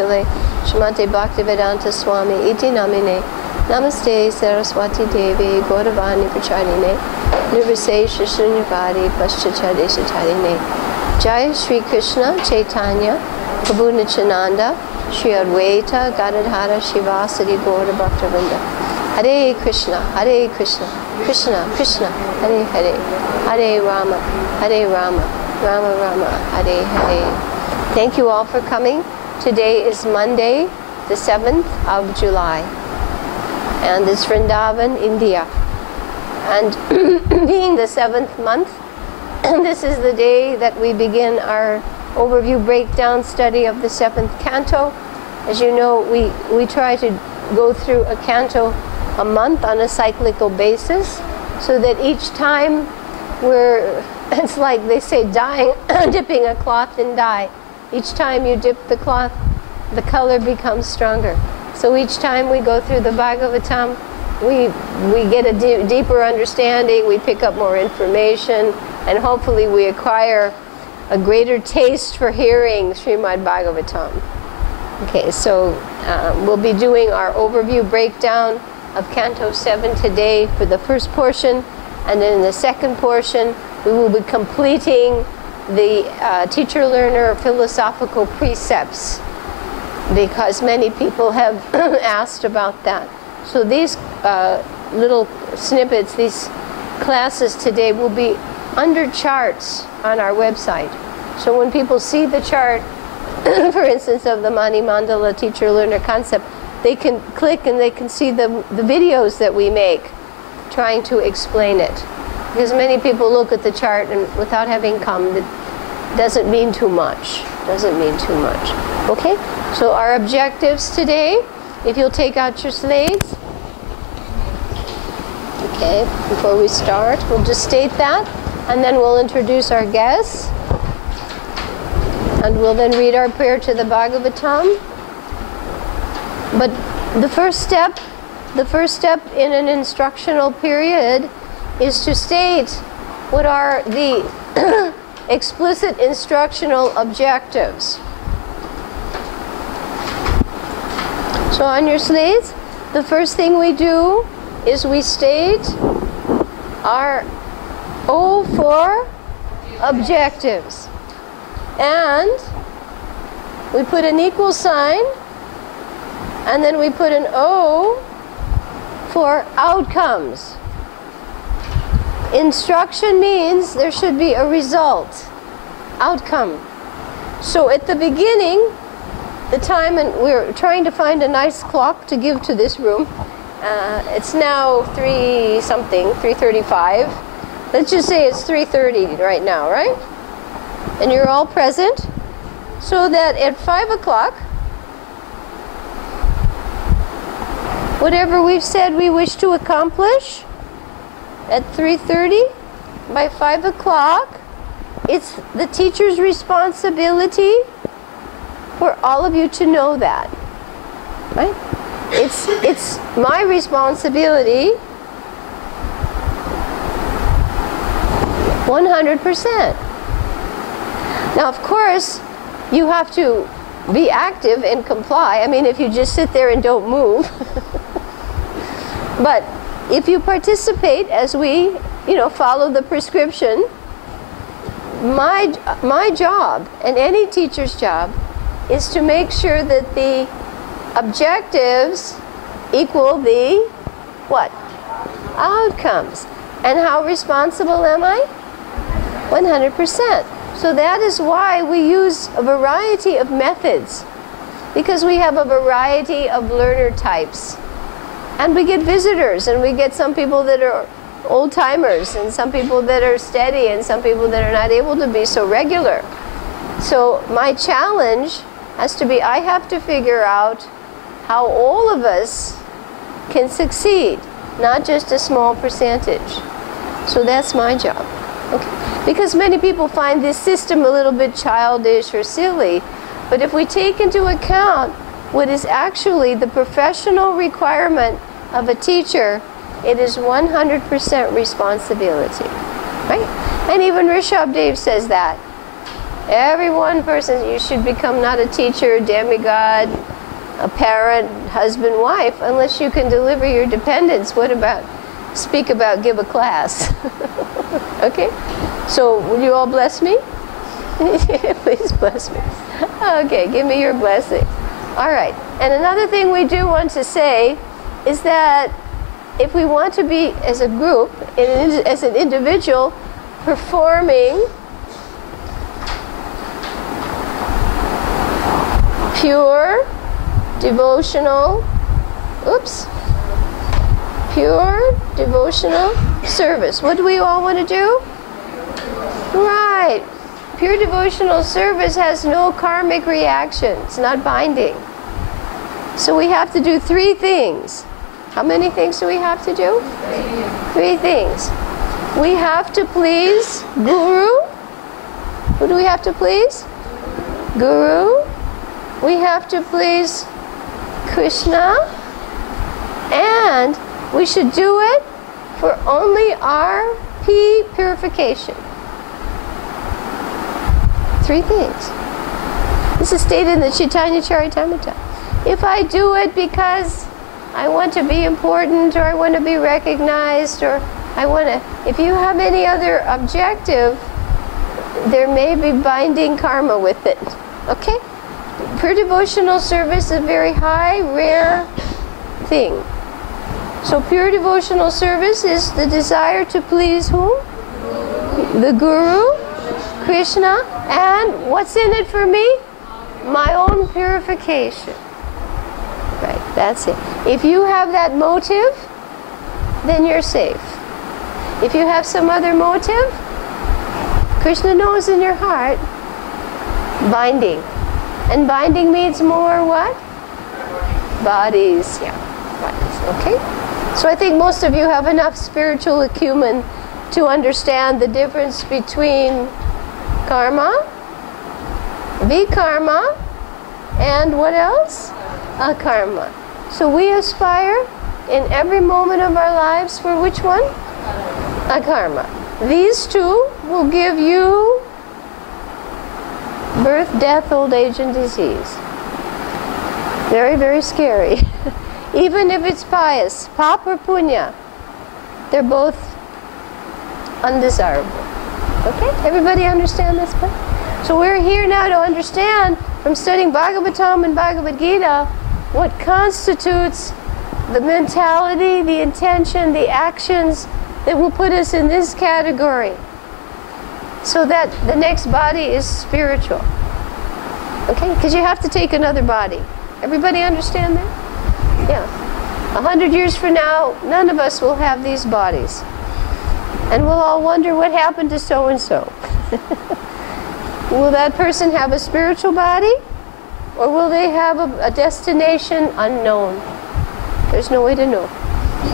Bhutale Shrimate Bhaktivedanta Swami Iti Namine Namaste Saraswati Devi Gauravani Pracharine Nirvisesha Shunyavadi Paschachadeshatarine Jaya Shri Krishna Chaitanya Prabhu Nityananda Shri Advaita Gadadhara Shivasadi Gaura Bhaktivinoda Hare Krishna Krishna Krishna Hare Hare Hare Rama Rama Rama Hare Hare. Thank you all for coming. Today is Monday, the 7th of July, and it's Vrindavan, India. And being the 7th month, this is the day that we begin our overview breakdown study of the 7th canto. As you know, we try to go through a canto a month on a cyclical basis, so that each time it's like they say, dipping a cloth in dye. Each time you dip the cloth, the color becomes stronger. So each time we go through the Bhagavatam, we get a deeper understanding, we pick up more information, and hopefully we acquire a greater taste for hearing Srimad Bhagavatam. Okay, so we'll be doing our overview breakdown of Canto 7 today for the first portion, and then in the second portion we will be completing the teacher-learner philosophical precepts, because many people have asked about that. So these little snippets, these classes today will be under charts on our website. So when people see the chart, for instance, of the Mani Mandala teacher-learner concept, they can click and they can see the videos that we make trying to explain it. Because many people look at the chart and without having come, it doesn't mean too much. Okay? So our objectives today, if you'll take out your slates. Okay, before we start, we'll just state that, and then we'll introduce our guests. And we'll then read our prayer to the Bhagavatam. But the first step in an instructional period is to state what are the explicit instructional objectives. So on your slates, the first thing we do is we state our 4 objectives. And we put an equal sign, and then we put an O for outcomes. Instruction means there should be a result, outcome. So at the beginning, the time, and we're trying to find a nice clock to give to this room. It's now 3:35. Let's just say it's 3:30 right now, right? And you're all present, so that at 5 o'clock, whatever we've said we wish to accomplish at 3:30, by 5 o'clock, it's the teacher's responsibility for all of you to know that, right? It's my responsibility 100%. Now, of course, you have to be active and comply. I mean, if you just sit there and don't move. But if you participate, as we, follow the prescription, my job, and any teacher's job, is to make sure that the objectives equal the what? Outcomes. And how responsible am I? 100%. So that is why we use a variety of methods, because we have a variety of learner types. And we get visitors, and we get some people that are old-timers, and some people that are steady, and some people that are not able to be so regular. So my challenge has to be, I have to figure out how all of us can succeed, not just a small percentage. So that's my job. Okay. Because many people find this system a little bit childish or silly, but if we take into account what is actually the professional requirement of a teacher, it is 100% responsibility, right? And even Rishabh Dev says that. Every one person, you should become not a teacher, demigod, a parent, husband, wife, unless you can deliver your dependence. What about, speak about, give a class? Okay? So, will you all bless me? Please bless me. Okay, give me your blessing. All right. And another thing we do want to say is that if we want to be, as a group, as an individual, performing pure, devotional, pure devotional service. What do we all want to do? Right. Pure devotional service has no karmic reaction. It's not binding. So we have to do 3 things. How many things do we have to do? 3 things. We have to please Guru. Who do we have to please? Guru. We have to please Krishna. And we should do it for only our purification. 3 things. This is stated in the Chaitanya Charitamrita. If I do it because I want to be important, or I want to be recognized, or I want to... If you have any other objective, there may be binding karma with it. Okay? Pure devotional service is a very high, rare thing. So pure devotional service is the desire to please whom? The Guru, Krishna, and what's in it for me? My own purification. Right, that's it. If you have that motive, then you're safe. If you have some other motive, Krishna knows in your heart, binding. And binding means more what? Bodies, yeah. Bodies, okay? So I think most of you have enough spiritual acumen to understand the difference between karma, vikarma, and what else? Akarma. So we aspire in every moment of our lives for which one? Akarma. These 2 will give you birth, death, old age, and disease. Very, very scary. Even if it's pious, pap or punya, they're both undesirable. Okay? Everybody understand this part? So we're here now to understand from studying Bhagavatam and Bhagavad Gita what constitutes the mentality, the intention, the actions that will put us in this category, so that the next body is spiritual. Okay? Because you have to take another body. Everybody understand that? Yeah. 100 years from now, none of us will have these bodies. And we'll all wonder what happened to so-and-so. Will that person have a spiritual body? Or will they have a destination unknown? There's no way to know.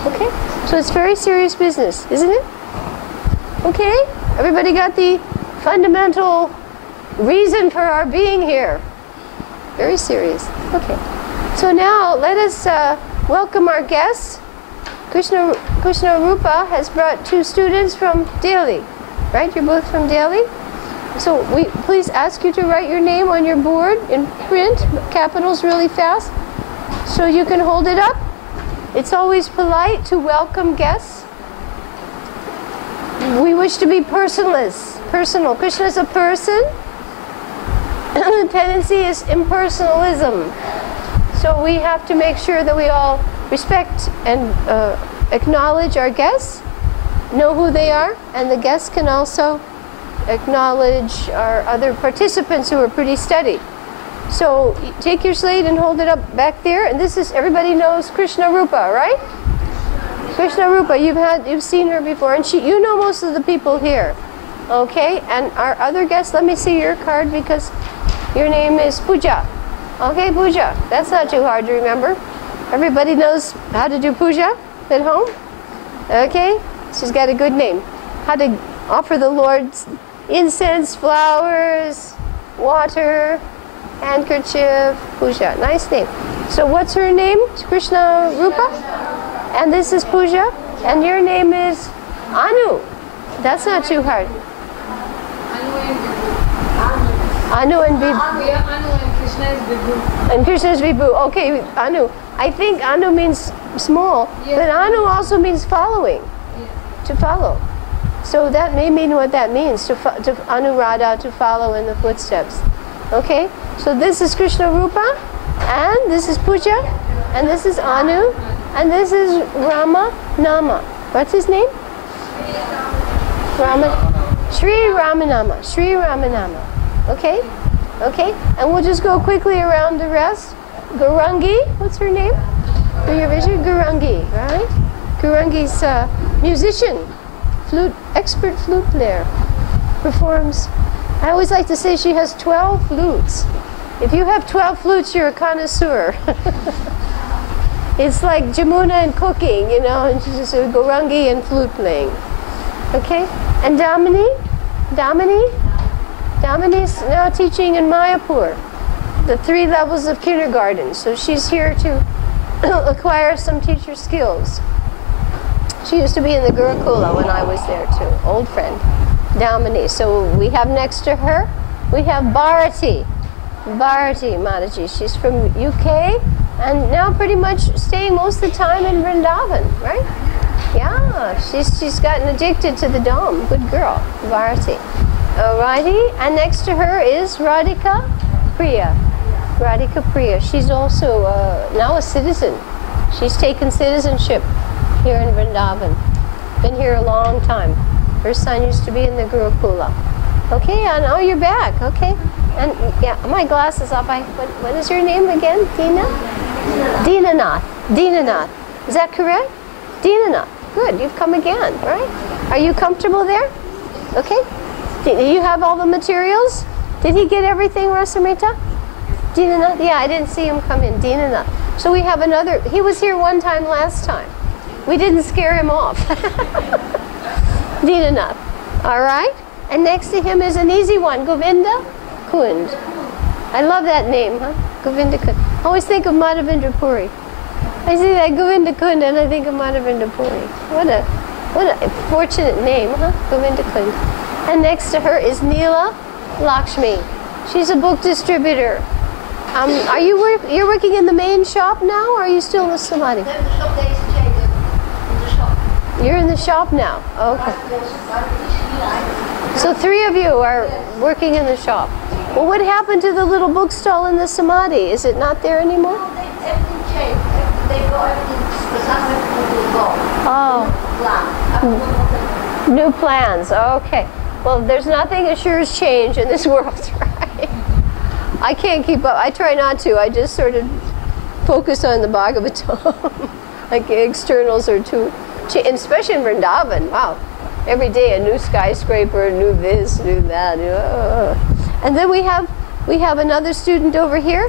Okay? So it's very serious business, isn't it? Okay? Everybody got the fundamental reason for our being here. Very serious. Okay. So now let us welcome our guests. Krishna Rupa has brought 2 students from Delhi. Right? You're both from Delhi? So we please ask you to write your name on your board in print, capitals really fast, so you can hold it up. It's always polite to welcome guests. We wish to be personless, personal. Krishna is a person. The tendency is impersonalism. So we have to make sure that we all respect and acknowledge our guests, know who they are, and the guests can also acknowledge our other participants who are pretty steady. So take your slate and hold it up back there. And this is, everybody knows Krishna Rupa, right? Krishna Rupa, you've seen her before, and you know most of the people here. Okay, and our other guests, let me see your card because your name is Puja. Okay, Puja, that's not too hard to remember. Everybody knows how to do puja at home? Okay, she's got a good name. How to offer the Lord's incense, flowers, water, handkerchief, puja. Nice name. So what's her name? Krishna Rupa? And this is Puja. And your name is Anu. That's not too hard. Anu and Vibhu. We are Anu and Krishna is Vibhu. And Krishna is Vibhu. Okay, Anu. I think Anu means small, Yes. but Anu also means following, Yes. to follow. So that may mean what that means, to Anuradha, to follow in the footsteps. Okay? So this is Krishna Rupa, and this is Puja, and this is Anu, and this is Rama Nama. What's his name? Sri Ramanama. Sri Ramanama. Okay? Okay? And we'll just go quickly around the rest. Gurangi, what's her name? For your vision? Gurangi, right? Gurangi's a musician, expert flute player. Performs. I always like to say she has 12 flutes. If you have 12 flutes, you're a connoisseur. It's like Jamuna and cooking, you know, and she's just a Gurangi and flute playing. Okay? And Damini's now teaching in Mayapur, the 3 levels of kindergarten. So she's here to acquire some teacher skills. She used to be in the Gurukula when I was there too, old friend, Damini. So we have next to her, we have Bharati Mataji. She's from UK and now pretty much staying most of the time in Vrindavan, right? Yeah, she's gotten addicted to the Dom. Good girl, Bharati. Alrighty, and next to her is Radhika Priya. Radhika Priya. She's also now a citizen. She's taken citizenship here in Vrindavan. Been here a long time. Her son used to be in the Gurukula. Okay, and oh, you're back. Okay, and yeah, my glasses off. What is your name again? Dinanath. Dinanath. Is that correct? Dinanath. Good. You've come again, right? Are you comfortable there? Okay. Do you have all the materials? Did he get everything, Rasamrita? Dinanath? Yeah, I didn't see him come in. Dinanath. So we have another. He was here one time last time. We didn't scare him off. Dinanath. All right. And next to him is an easy one, Govinda Kund. I love that name, huh? Govinda Kund. I always think of Madhavendra Puri. I see that Govinda Kund and I think of Madhavendra Puri. What a fortunate name, huh? Govinda Kund. And next to her is Neela Lakshmi. She's a book distributor. You're working in the main shop now, or are you still in the Samadhi? You're in the shop now. Okay. So 3 of you are working in the shop. Well, what happened to the little book stall in the Samadhi? Is it not there anymore? Everything changed. They go everything. Oh. New plans. Okay. Well, there's nothing as sure as change in this world, right? I can't keep up. I try not to. I just sort of focus on the Bhagavatam. Like externals are too, especially in Vrindavan. Wow. Every day a new skyscraper, new this, new that. And then we have another student over here.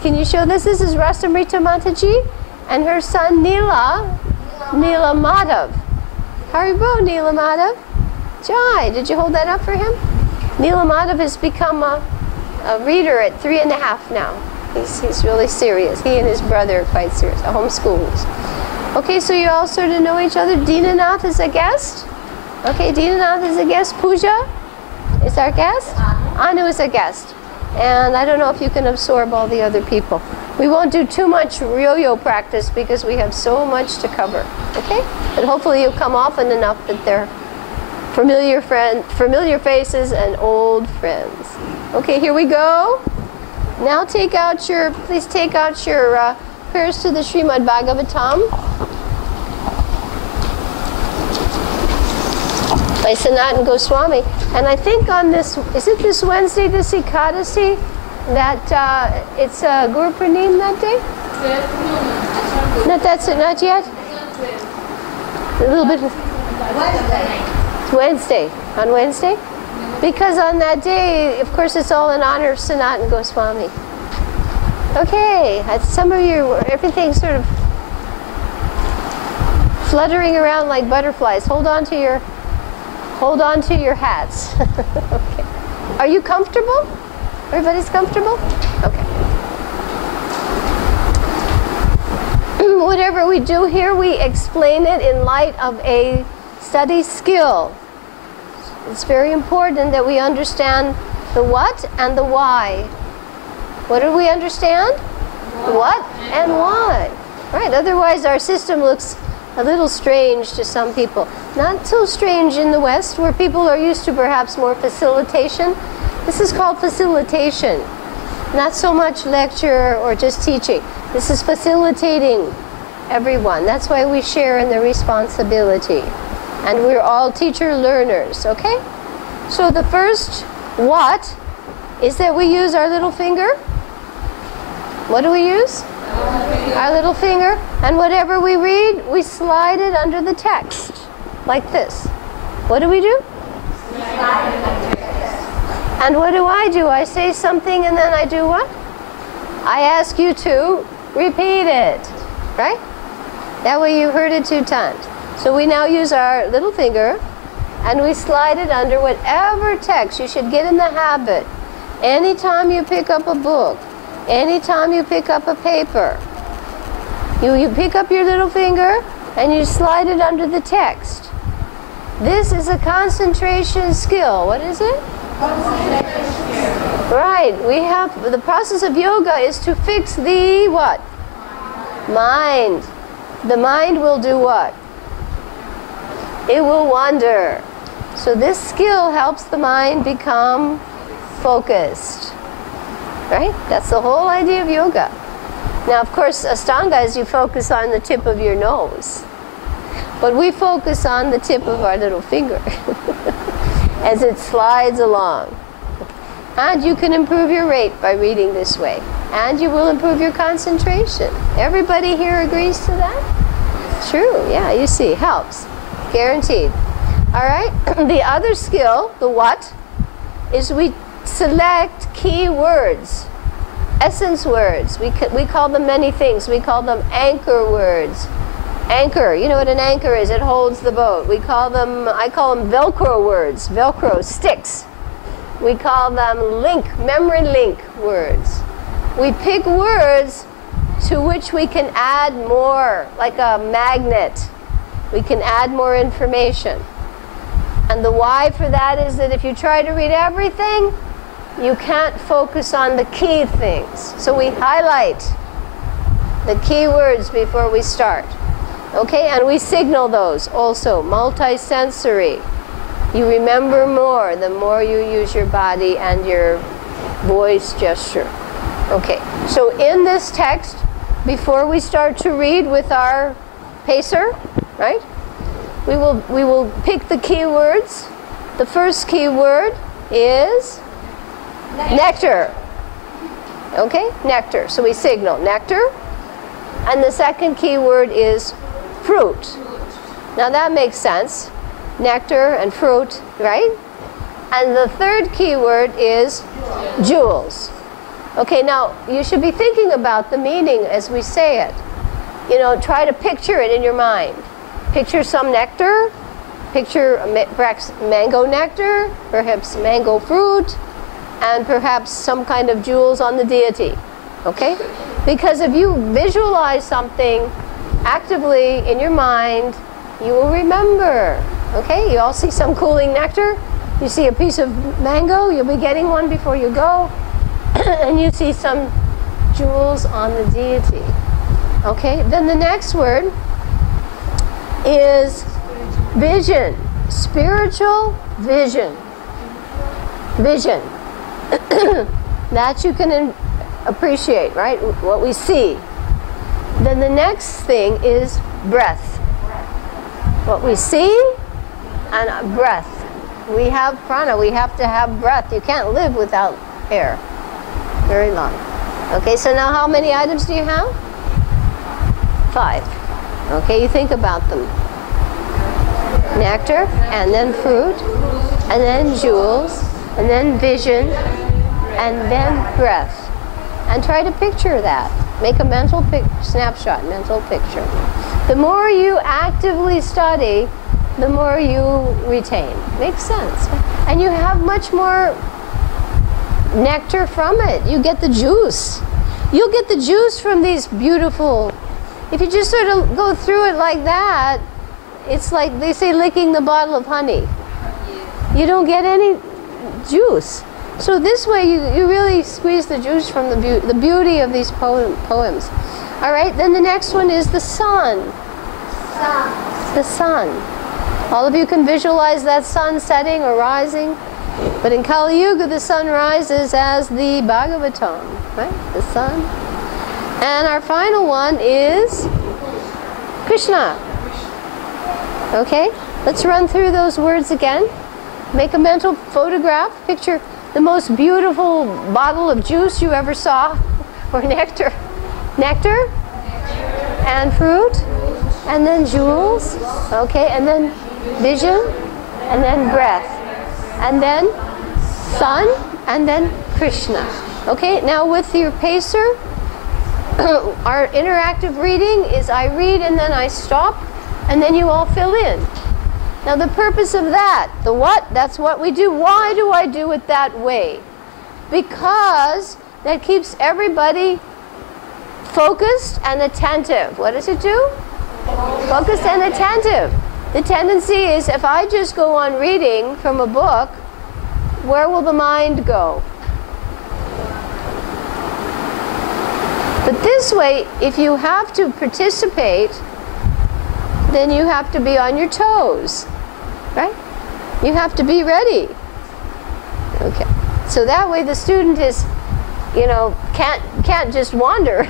Can you show this? This is Rasamrita Mataji and her son Neela Madhav. Haribo, Neela Madhav. Jai, did you hold that up for him? Neela Madhav has become a reader at 3.5 now. He's really serious. He and his brother are quite serious. Homeschools. Okay, so you all sort of know each other. Dinanath is a guest. Okay, Dinanath is a guest. Puja is our guest. Anu is a guest. And I don't know if you can absorb all the other people. We won't do too much yo-yo practice because we have so much to cover. Okay? But hopefully you'll come often enough that they're familiar faces and old friends. Okay, here we go. Now please take out your prayers to the Srimad Bhagavatam by Sanatana Goswami. And I think on this, is it this Wednesday, this Ekadasi, that it's Guru Pranim that day? Not yet? A little bit. Wednesday. On Wednesday? Because on that day, of course, it's all in honor of Sanatana Goswami. Okay, some of you, everything's sort of fluttering around like butterflies. Hold on to your hats. Okay. Are you comfortable? Everybody's comfortable? Okay. Whatever we do here, we explain it in light of a study skill. It's very important that we understand The what and the why. What do we understand? What and why. Right, otherwise our system looks a little strange to some people. Not so strange in the West, where people are used to perhaps more facilitation. This is called facilitation. Not so much lecture or just teaching. This is facilitating everyone. That's why we share in the responsibility. And we're all teacher learners, okay? So the first what is that we use our little finger. What do we use? Our little finger. And whatever we read, we slide it under the text. Like this. What do we do? And what do? I say something and then I do what? I ask you to repeat it. Right? That way you heard it 2 times. So we now use our little finger and we slide it under whatever text. You should get in the habit. Anytime you pick up a book, anytime you pick up a paper, you pick up your little finger and you slide it under the text. This is a concentration skill. What is it? Concentration skill. Right. We have the process of yoga is to fix the what? Mind. The mind will do what? It will wander. So this skill helps the mind become focused. Right? That's the whole idea of yoga. Now, of course, Ashtanga is you focus on the tip of your nose. But we focus on the tip of our little finger as it slides along. And you can improve your rate by reading this way. And you will improve your concentration. Everybody here agrees to that? True, yeah, you see, helps. Guaranteed. All right, the other skill, the what, is we select key words, essence words. We call them many things. We call them anchor words. Anchor, you know what an anchor is? It holds the boat. I call them Velcro words, Velcro sticks. We call them memory link words. We pick words to which we can add more, like a magnet. We can add more information. And the why for that is that if you try to read everything, you can't focus on the key things. So we highlight the key words before we start. Okay, and we signal those also, multisensory. You remember more the more you use your body and your voice gesture. Okay, so in this text, before we start to read with our pacer, right? We will pick the key words. The first key word is nectar. Okay, nectar. So we signal nectar. And the second key word is fruit. Now that makes sense. Nectar and fruit, right? And the third key word is jewels. Okay, now you should be thinking about the meaning as we say it. You know, try to picture it in your mind. Picture some nectar. Picture perhaps mango nectar, perhaps mango fruit, and perhaps some kind of jewels on the deity. Okay? Because if you visualize something actively in your mind, you will remember. Okay? You all see some cooling nectar. You see a piece of mango, you'll be getting one before you go. And you see some jewels on the deity. Okay? Then the next word is vision. Spiritual vision. Vision. That you can appreciate, right? What we see. Then the next thing is breath. What we see and breath. We have prana. We have to have breath. You can't live without air. Very long. Okay, so now how many items do you have? 5. Okay, you think about them. Nectar, and then fruit, and then jewels, and then vision, and then breath. And try to picture that. Make a mental snapshot, mental picture. The more you actively study, the more you retain. Makes sense. And you have much more nectar from it. You get the juice. You'll get the juice from these beautiful... If you just sort of go through it like that, it's like they say licking the bottle of honey. You don't get any juice. So this way you really squeeze the juice from the beauty of these poems. All right, then the next one is the sun. Sun. The sun. All of you can visualize that sun setting or rising. But in Kali Yuga, the sun rises as the Bhagavatam, right? The sun. And our final one is Krishna. Okay, let's run through those words again. Make a mental photograph. Picture the most beautiful bottle of juice you ever saw, or nectar. Nectar and fruit, and then jewels. Okay, and then vision, and then breath, and then sun, and then Krishna. Okay, now with your pacer, our interactive reading is I read and then I stop, and then you all fill in. Now the purpose of that, the what, that's what we do. Why do I do it that way? Because that keeps everybody focused and attentive. What does it do? Focused and attentive. The tendency is if I just go on reading from a book, where will the mind go? But this way, if you have to participate, then you have to be on your toes, right? You have to be ready. Okay. So that way the student is, you know, can't just wander.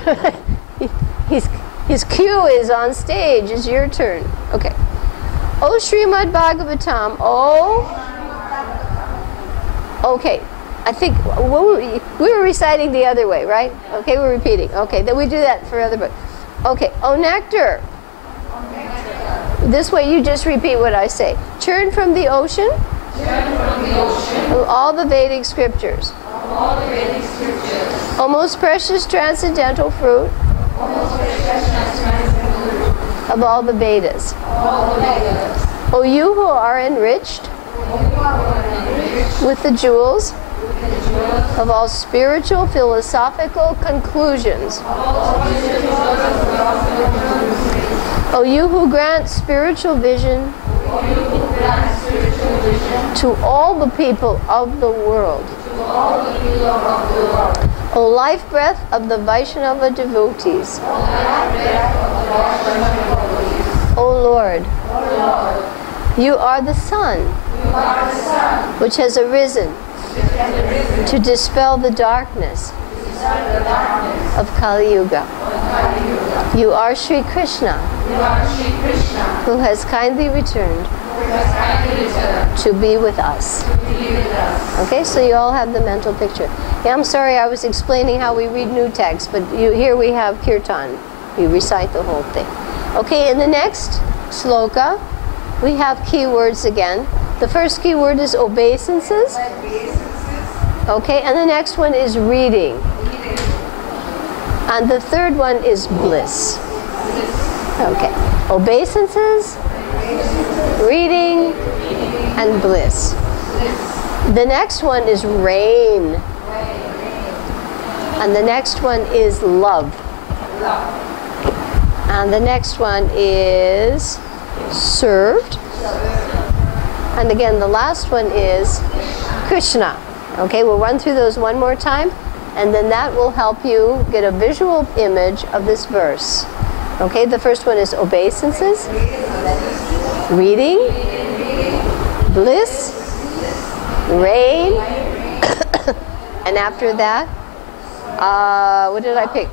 His cue is on stage. It's your turn. Okay. O Srimad Bhagavatam. Okay. I think we were reciting the other way, right? Okay, we're repeating. Okay, then we do that for other books. Okay. O nectar. This way you just repeat what I say. Churn from the ocean. Of all the Vedic scriptures. O most precious transcendental fruit. Of all the Vedas. O you who are enriched. With the jewels. Of all spiritual philosophical conclusions. O you who grant spiritual vision to all the people of the world. O life breath of the Vaishnava devotees. O Lord, you are the sun which has arisen to dispel the darkness of Kali Yuga. You are Sri Krishna, who has kindly returned to be with us. Okay, so you all have the mental picture. Yeah, I'm sorry I was explaining how we read new text, but here we have kirtan. You recite the whole thing. Okay, in the next sloka, we have keywords again. The first keyword is obeisances. Okay, and the next one is reading. And the third one is bliss. Okay, obeisances, reading, and bliss. The next one is rain. And the next one is love. And the next one is served. And again, the last one is Krishna. Okay, we'll run through those one more time, and then that will help you get a visual image of this verse. Okay, the first one is obeisances, reading, bliss, rain, and after that, what did I pick?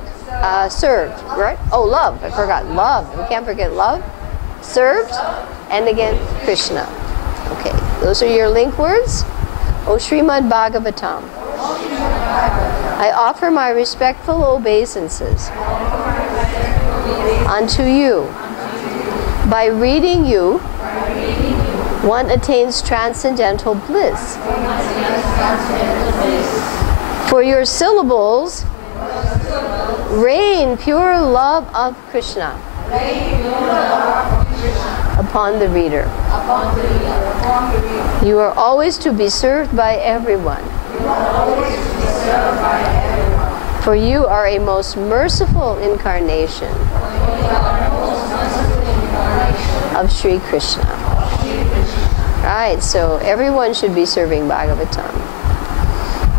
Served, right? Oh, love. I forgot love. We can't forget love. Served, and again, Krishna. Okay, those are your link words. O Srimad Bhagavatam. I offer my respectful obeisances unto you. By reading you, one attains transcendental bliss. For your syllables, rain pure love of Krishna upon the reader. You are always to be served by everyone. For you are a most merciful incarnation of Sri Krishna. Right, so everyone should be serving Bhagavatam.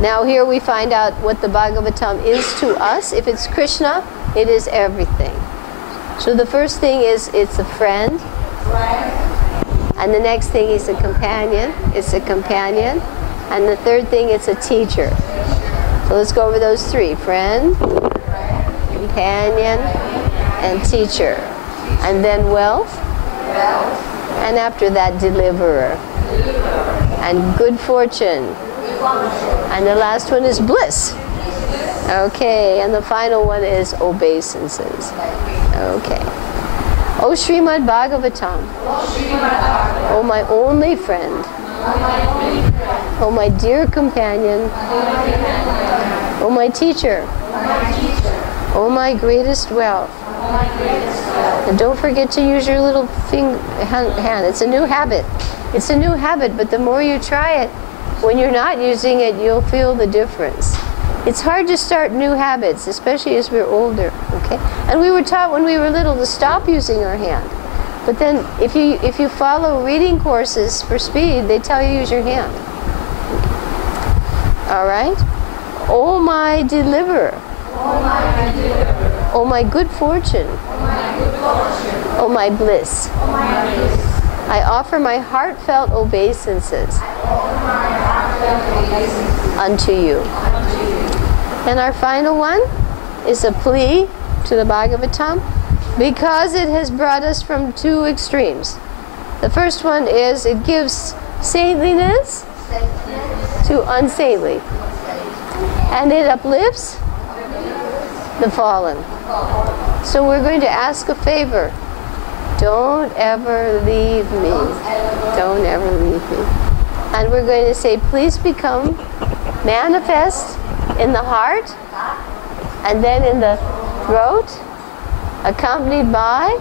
Now here we find out what the Bhagavatam is to us. If it's Krishna, it is everything. So the first thing is it's a friend. And the next thing is a companion. It's a companion. And the third thing, it's a teacher. So let's go over those three. Friend, companion, and teacher. And then wealth. And after that, deliverer. And good fortune. And the last one is bliss. Okay, and the final one is obeisances. Okay. O Srimad Bhagavatam. O my only friend. O my dear companion. O my teacher. O my greatest wealth. And don't forget to use your little hand. It's a new habit. It's a new habit, but the more you try it, when you're not using it, you'll feel the difference. It's hard to start new habits, especially as we're older, okay? And we were taught when we were little to stop using our hand. But then if you follow reading courses for speed, they tell you use your hand. All right? Oh my deliverer. Oh my good fortune. Oh my bliss. I offer my heartfelt obeisances unto you. And our final one is a plea to the Bhagavatam because it has brought us from two extremes. The first one is it gives saintliness to unsaintly. And it uplifts the fallen. So we're going to ask a favor. Don't ever leave me. Don't ever leave me. And we're going to say, please become manifest in the heart and then in the throat, accompanied by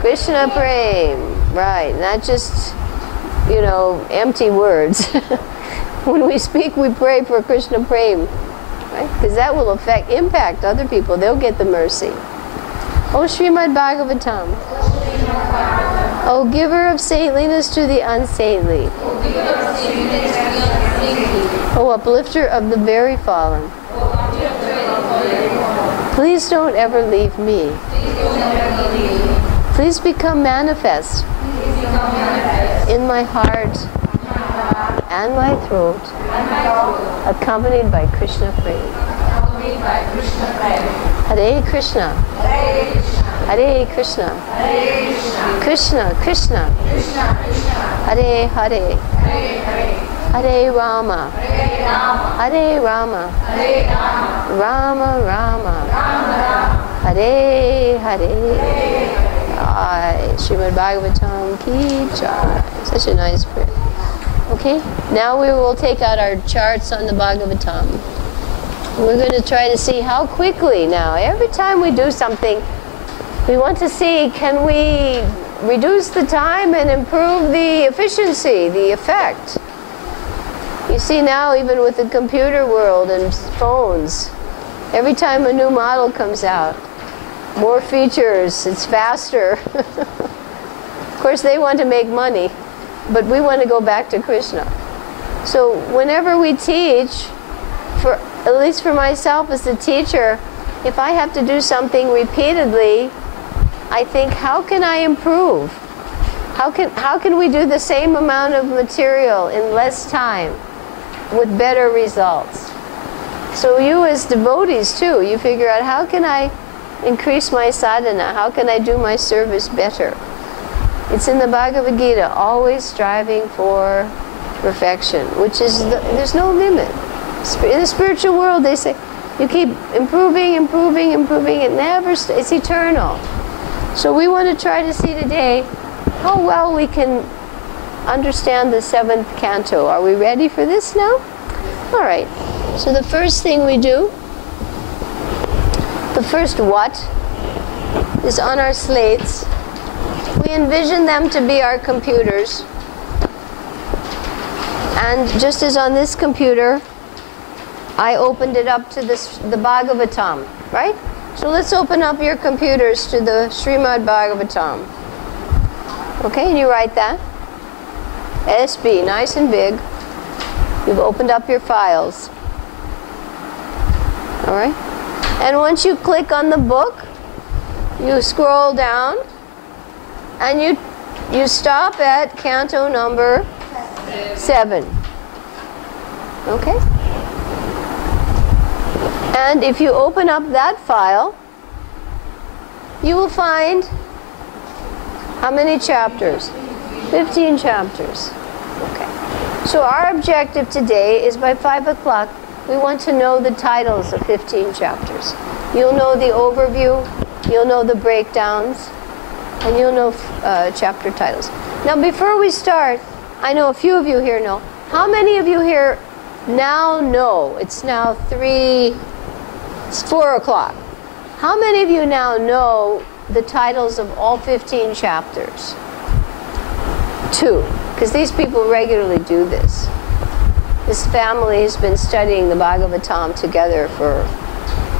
Krishna Prem. Right, not just, empty words. When we speak, we pray for Krishna Prem, right? Because that will impact other people. They'll get the mercy. O Srimad Bhagavatam. O giver of saintliness to the unsaintly. O uplifter of the very fallen. Please don't ever leave me. Please become manifest in my heart and my throat, accompanied by Krishna Prem. Hare Krishna. Hare Krishna. Krishna Krishna. Hare Hare. Hare Rama. Hare Rama. Rama Rama. Hare Hare. Jai. Srimad Bhagavatam ki jai. Such a nice prayer. Okay, now we will take out our charts on the Bhagavatam. We're going to try to see how quickly now, every time we do something, we want to see, can we reduce the time and improve the efficiency, the effect? You see now, even with the computer world and phones, every time a new model comes out, more features, it's faster. Of course, they want to make money, but we want to go back to Krishna. So whenever we teach, at least for myself as a teacher, if I have to do something repeatedly, I think, how can I improve? How can we do the same amount of material in less time with better results? So you as devotees too, you figure out, how can I increase my sadhana? How can I do my service better? It's in the Bhagavad Gita, always striving for perfection, which is, there's no limit. In the spiritual world, they say, you keep improving, improving, improving, it never it's eternal. So we want to try to see today how well we can understand the 7th canto. Are we ready for this now? All right. So the first thing we do, the first what, is on our slates. We envision them to be our computers. And just as on this computer, I opened it up to the Bhagavatam, right? So let's open up your computers to the Srimad Bhagavatam. Okay, and you write that. SB, nice and big. You've opened up your files. All right? And once you click on the book, you scroll down and you stop at canto number 7. Okay? And if you open up that file, you will find how many chapters? 15 chapters. Okay. So our objective today is by 5 o'clock, we want to know the titles of 15 chapters. You'll know the overview, you'll know the breakdowns, and you'll know chapter titles. Now before we start, I know a few of you here know. How many of you here now know? It's now 4 o'clock. How many of you now know the titles of all 15 chapters? 2, because these people regularly do this. This family has been studying the Bhagavatam together for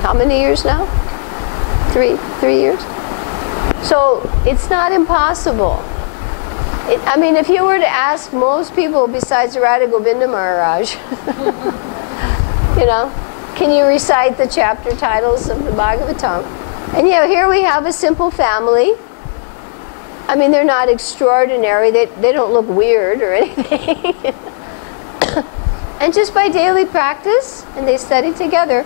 how many years now? 3 years? So it's not impossible. I mean, if you were to ask most people besides Radha Govinda Maharaj, you know, can you recite the chapter titles of the Bhagavatam? And you know, here we have a simple family. I mean, they're not extraordinary. They don't look weird or anything. And just by daily practice, and they study together,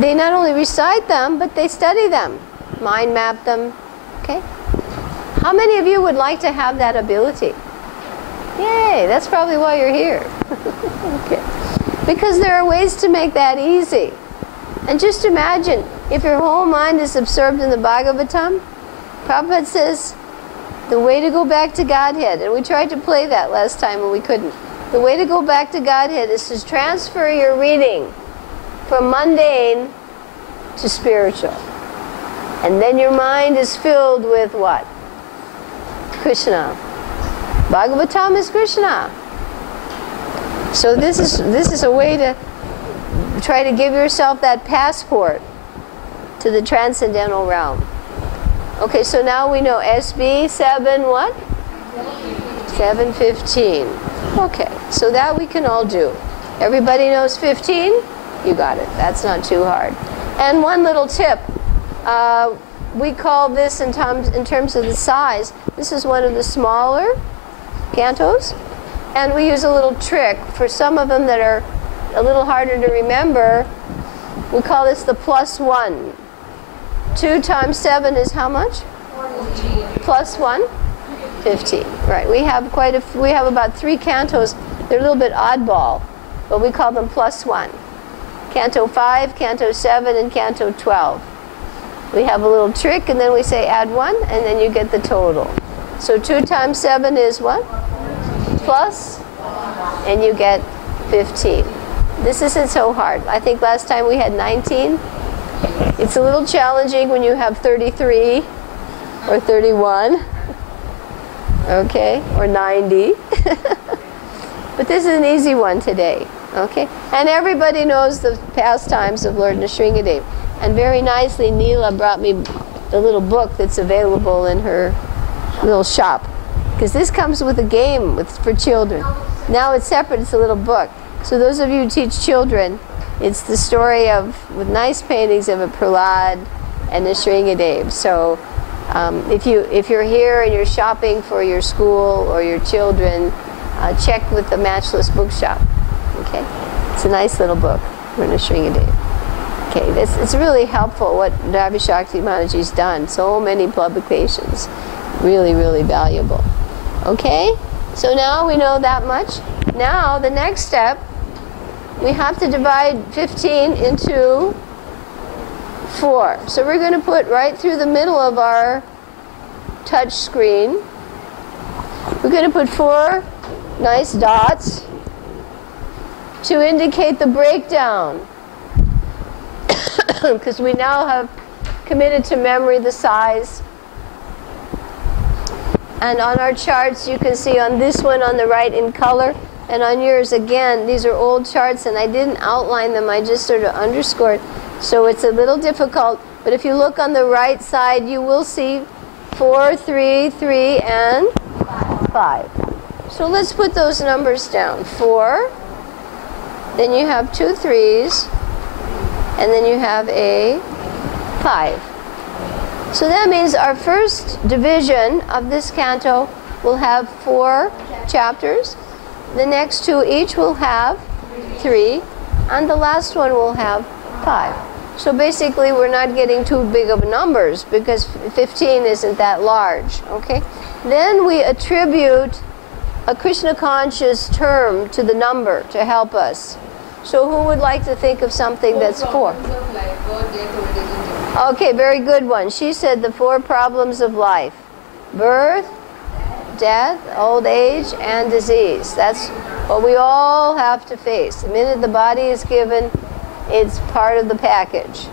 they not only recite them, but they study them, mind map them. Okay? How many of you would like to have that ability? Yay, that's probably why you're here. Okay. Because there are ways to make that easy. And just imagine, if your whole mind is absorbed in the Bhagavatam, Prabhupada says, the way to go back to Godhead, and we tried to play that last time and we couldn't. The way to go back to Godhead is to transfer your reading from mundane to spiritual. And then your mind is filled with what? Krishna. Bhagavatam is Krishna. So this is a way to try to give yourself that passport to the transcendental realm. Okay, so now we know SB 7 what? 715. Okay, so that we can all do. Everybody knows 15? You got it. That's not too hard. And one little tip. We call this in terms of the size, this is one of the smaller cantos. And we use a little trick. For some of them that are a little harder to remember, we call this the +1. 2 times 7 is how much? 14. +1? 15. Right. We have about 3 cantos. They're a little bit oddball, but we call them +1. Canto 5, Canto 7, and Canto 12. We have a little trick, and then we say add 1, and then you get the total. So 2 times 7 is what? Plus, and you get 15. This isn't so hard. I think last time we had 19. It's a little challenging when you have 33 or 31, okay, or 90. But this is an easy one today, okay? And everybody knows the pastimes of Lord Nrsingadev. And very nicely, Neela brought me the little book that's available in her little shop. Because this comes with a game for children. Now it's separate, it's a little book. So those of you who teach children, it's the story with nice paintings of a Prahlad and Nrsingadev. So if you're here and you're shopping for your school or your children, check with the Matchless Bookshop. Okay? It's a nice little book for Nrsingadev. Okay, it's really helpful what Ravi Shakti Mataji's done. So many publications. Really, really valuable. Okay? So now we know that much. Now the next step, we have to divide 15 into 4. So we're going to put right through the middle of our touch screen, we're going to put 4 nice dots to indicate the breakdown. Because we now have committed to memory the size. And on our charts, you can see on this one on the right in color, and on yours again, these are old charts, and I didn't outline them, I just sort of underscored. So it's a little difficult, but if you look on the right side, you will see 4, 3, 3, and 5. So let's put those numbers down. 4, then you have 2 3s, and then you have a 5. So that means our first division of this canto will have 4 chapters. The next 2 each will have 3, and the last one will have 5. So basically we're not getting too big of numbers because 15 isn't that large, okay? Then we attribute a Krishna conscious term to the number to help us. So who would like to think of something that's 4? Okay, very good one. She said the 4 problems of life: birth, death, old age, and disease. That's what we all have to face. The minute the body is given, it's part of the package.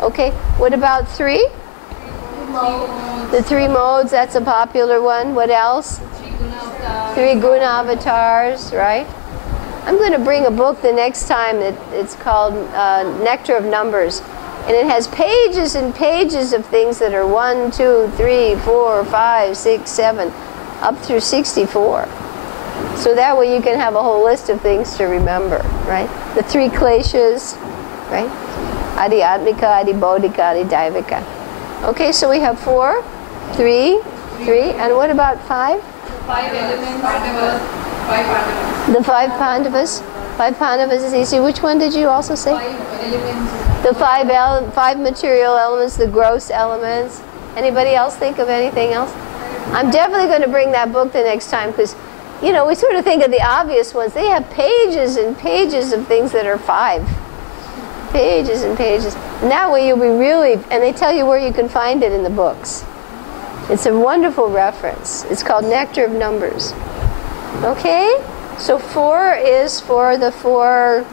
Okay, what about 3? The 3 modes, that's a popular one. What else? 3 guna avatars, right? I'm going to bring a book the next time. It's called Nectar of Numbers. And it has pages and pages of things that are 1, 2, 3, 4, 5, 6, 7, up through 64. So that way you can have a whole list of things to remember, right? The 3 kleshas, right? Adi Atmika, Adi Bodhika, Adi Daivika. Okay, so we have 4, 3, and what about 5? 5 elements, 5 Pandavas. The 5 Pandavas. 5 Pandavas is easy. Which one did you also say? 5 elements. The 5 material elements, the gross elements. Anybody else think of anything else? I'm definitely going to bring that book the next time because, you know, we sort of think of the obvious ones. They have pages and pages of things that are 5. Pages and pages. And that way you'll be really, and they tell you where you can find it in the books. It's a wonderful reference. It's called Nectar of Numbers. Okay? So 4 is for the 4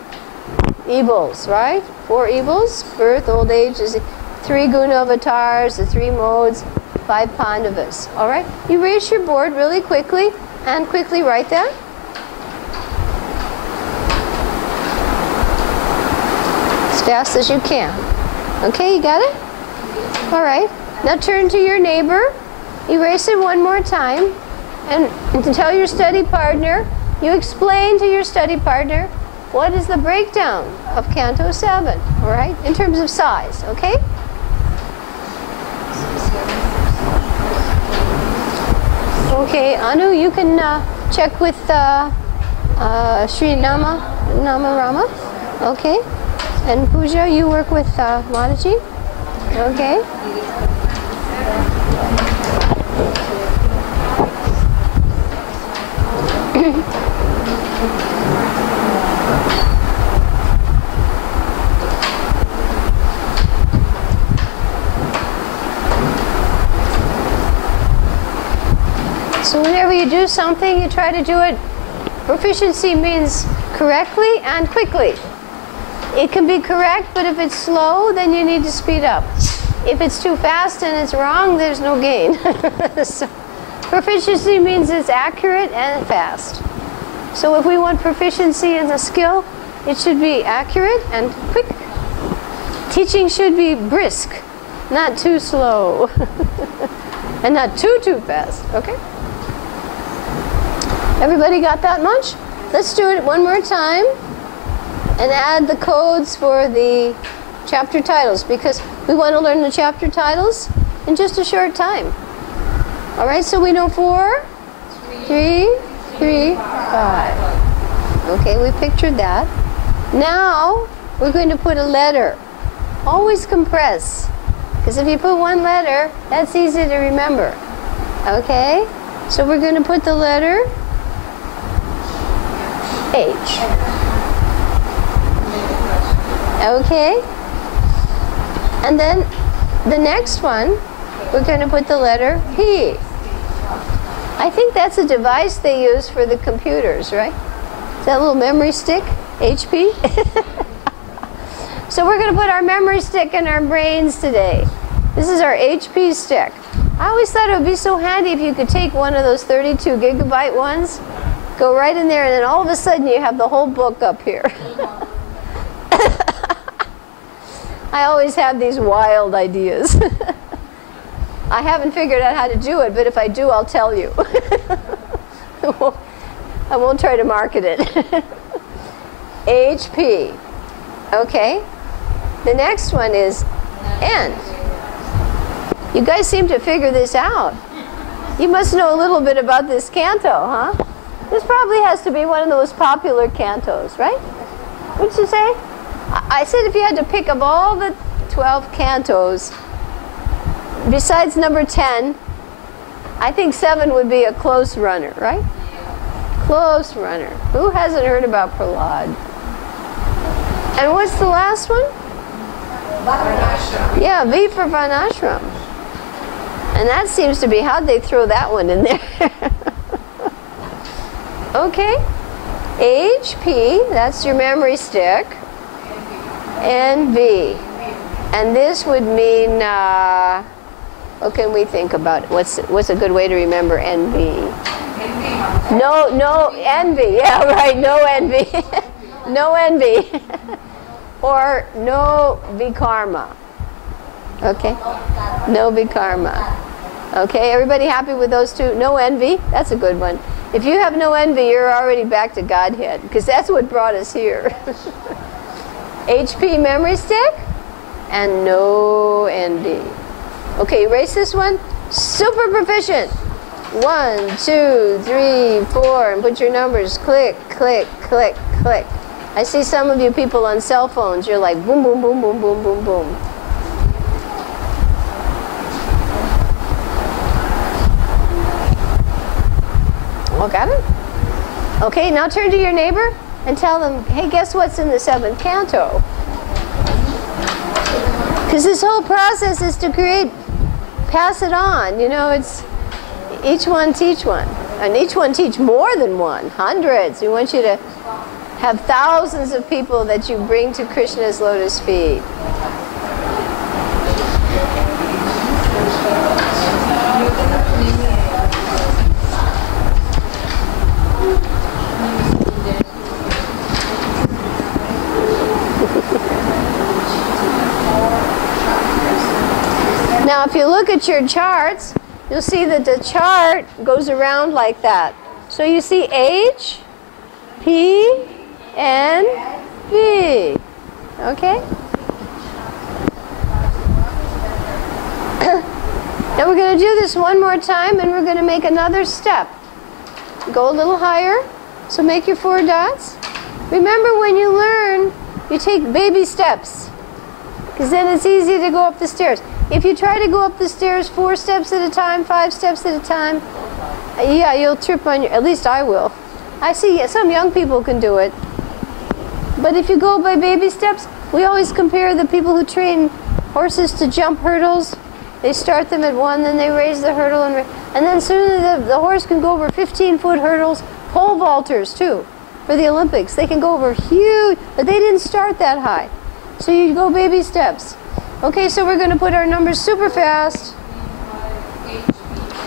evils, right? 4 evils: birth, old age, 3 guna avatars, the 3 modes, 5 Pandavas. All right? You erase your board really quickly and quickly write that. As fast as you can. Okay, you got it? All right. Now turn to your neighbor, erase it one more time, and to tell your study partner, you explain to your study partner what is the breakdown of Canto 7, all right, in terms of size, okay? Okay, Anu, you can check with Sri Nama Rama, okay? And Pooja, you work with Mataji, okay? So whenever you do something, you try to do it. Proficiency means correctly and quickly. It can be correct, but if it's slow, then you need to speed up. If it's too fast and it's wrong, there's no gain. So, proficiency means it's accurate and fast. So if we want proficiency in a skill, it should be accurate and quick. Teaching should be brisk, not too slow, and not too fast, okay? Everybody got that much? Let's do it one more time and add the codes for the chapter titles because we want to learn the chapter titles in just a short time. All right, so we know 4, 3, 5. Okay, we pictured that. Now we're going to put a letter. Always compress, because if you put one letter, that's easy to remember. Okay, so we're going to put the letter H. Okay, and then the next one, we're going to put the letter P. I think that's a device they use for the computers, right? Is that little memory stick, HP? So we're going to put our memory stick in our brains today. This is our HP stick. I always thought it would be so handy if you could take one of those 32 gigabyte ones, go right in there, and then all of a sudden you have the whole book up here. I always have these wild ideas. I haven't figured out how to do it, but if I do, I'll tell you. I won't try to market it. HP. Okay. The next one is N. You guys seem to figure this out. You must know a little bit about this canto, huh? This probably has to be one of those popular cantos, right? What'd you say? I said if you had to pick of all the 12 cantos, besides number 10, I think 7 would be a close runner, right? Close runner. Who hasn't heard about Prahlad? And what's the last one? Varnashram. Yeah, V for Varnashram. And that seems to be, how'd they throw that one in there? Okay. H, P, that's your memory stick. And V. And this would mean, what can we think about? What's a good way to remember NV? No envy. Yeah, right. No envy. No envy. Or no vikarma. Okay. No vikarma. Okay. Everybody happy with those two? No envy. That's a good one. If you have no envy, you're already back to Godhead, because that's what brought us here. HP memory stick and no envy. Okay, erase this one. Super proficient. 1, 2, 3, 4, and put your numbers. Click, click, click, click. I see some of you people on cell phones. You're like boom, boom, boom, boom, boom, boom, boom. All got it? Okay, now turn to your neighbor and tell them, hey, guess what's in the 7th canto? Because this whole process is to create, pass it on. You know, it's each one teach one. And each one teach more than one, hundreds. We want you to have thousands of people that you bring to Krishna's lotus feet. Now, if you look at your charts, you'll see that the chart goes around like that. So you see H, P, N, V. Okay? Now we're going to do this one more time, and we're going to make another step. Go a little higher. So make your 4 dots. Remember, when you learn, you take baby steps, because then it's easy to go up the stairs. If you try to go up the stairs 4 steps at a time, 5 steps at a time, yeah, you'll trip on your, at least I will. I see some young people can do it. But if you go by baby steps, we always compare the people who train horses to jump hurdles. They start them at 1, then they raise the hurdle, and then soon the horse can go over 15-foot hurdles. Pole vaulters, too, for the Olympics. They can go over huge, but they didn't start that high. So you go baby steps. Okay, so we're going to put our numbers super fast.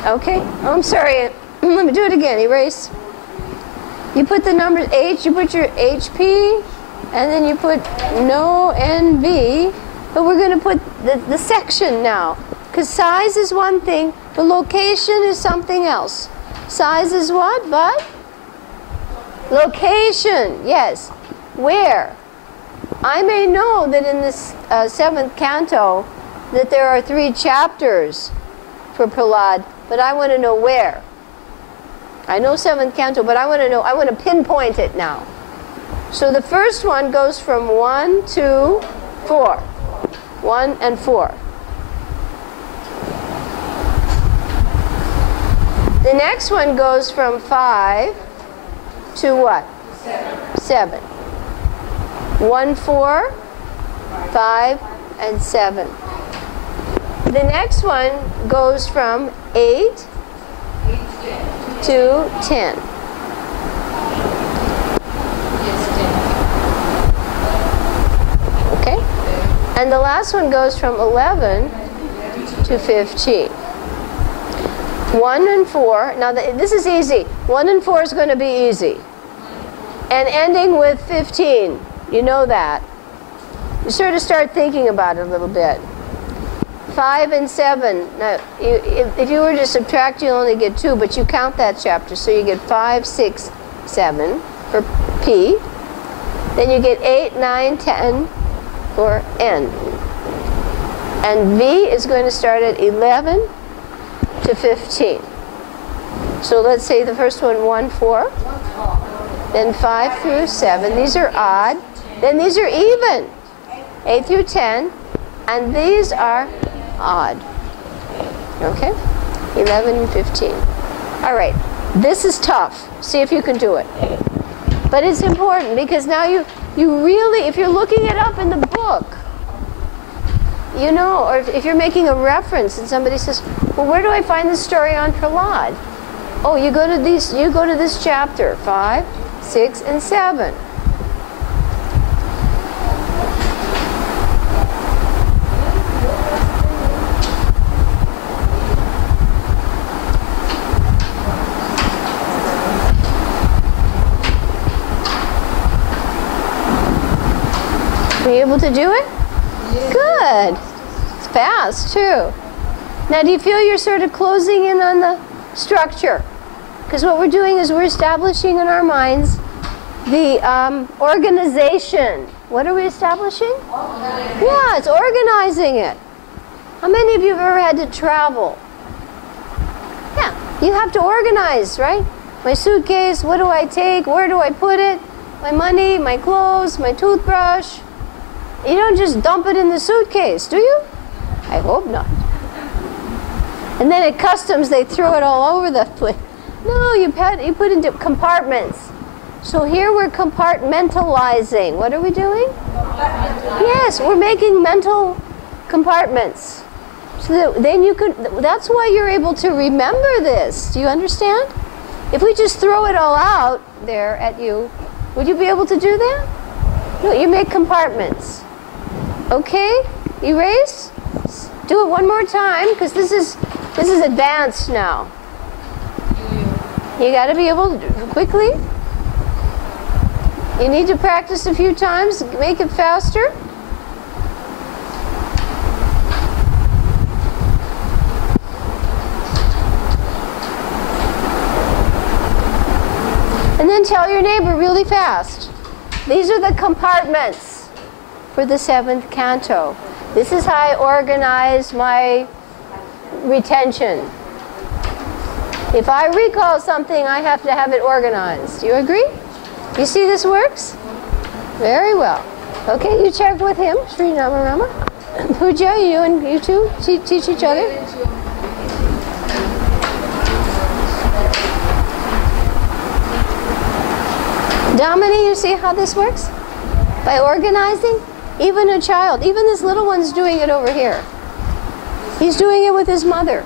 Okay, oh, I'm sorry. Let me do it again. Erase. You put the numbers H, you put your HP, and then you put no NV. But we're going to put the section now, because size is one thing, the location is something else. Size is what? But? Location, yes. Where? I may know that in this 7th canto that there are 3 chapters for Prahlad, but I want to know where. I know 7th canto, but I want to know, I want to pinpoint it now. So the first one goes from 1 to 4. 1 and 4. The next one goes from 5 to what? 7. 1, 4, 5, and 7. The next one goes from 8 to 10. Okay? And the last one goes from 11 to 15. 1 and 4. Now, this is easy. 1 and 4 is going to be easy. And ending with 15. You know that. You sort of start thinking about it a little bit. 5 and 7. Now, if you were to subtract, you'll only get 2, but you count that chapter. So you get 5, 6, 7 for P. Then you get 8, 9, 10, for N. And V is going to start at 11 to 15. So let's say the first one, 1, 4. Then 5 through 7. These are odd. Then these are even. 8 through 10. And these are odd. Okay? 11 and 15. All right. This is tough. See if you can do it. But it's important because now you really, if you're looking it up in the book, you know, or if you're making a reference and somebody says, well, where do I find the story on Prahlad? Oh, you go to this chapter, 5, 6, and 7. Are you able to do it? Yeah. Good. It's fast, too. Now, do you feel you're sort of closing in on the structure? Because what we're doing is we're establishing in our minds the organization. What are we establishing? Yeah, it's organizing it. How many of you have ever had to travel? Yeah, you have to organize, right? My suitcase, what do I take? Where do I put it? My money, my clothes, my toothbrush. You don't just dump it in the suitcase, do you? I hope not. And then at customs, they throw it all over the place. No, you put into compartments. So here we're compartmentalizing. What are we doing? Yes, we're making mental compartments. So that then you could, that's why you're able to remember this. Do you understand? If we just throw it all out there at you, would you be able to do that? No, you make compartments. Okay? Erase? Do it one more time, because this is advanced now. You got to be able to quickly. You need to practice a few times, make it faster. And then tell your neighbor really fast. These are the compartments for the 7th canto. This is how I organize my retention. If I recall something, I have to have it organized. Do you agree? You see this works? Very well. Okay, you check with him, Sri Namarama. Puja, you and you two teach each other. Damini, you see how this works? By organizing, even a child, even this little one's doing it over here. He's doing it with his mother.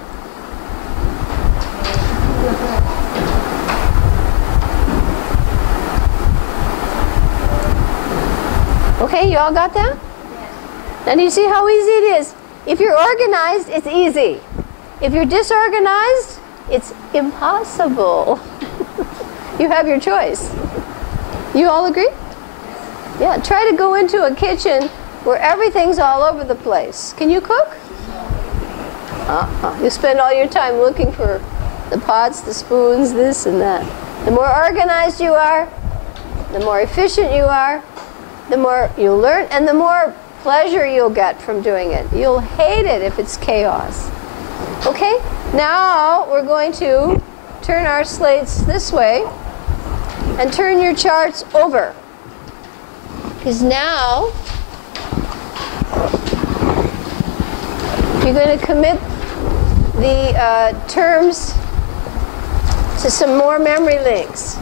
Okay, you all got that? Now do you see how easy it is? If you're organized, it's easy. If you're disorganized, it's impossible. You have your choice. You all agree? Yeah, try to go into a kitchen where everything's all over the place. Can you cook? You spend all your time looking for the pots, the spoons, this and that. The more organized you are, the more efficient you are, the more you'll learn, and the more pleasure you'll get from doing it. You'll hate it if it's chaos. Okay? Now we're going to turn our slates this way and turn your charts over. Because now you're going to commit the terms to some more memory links.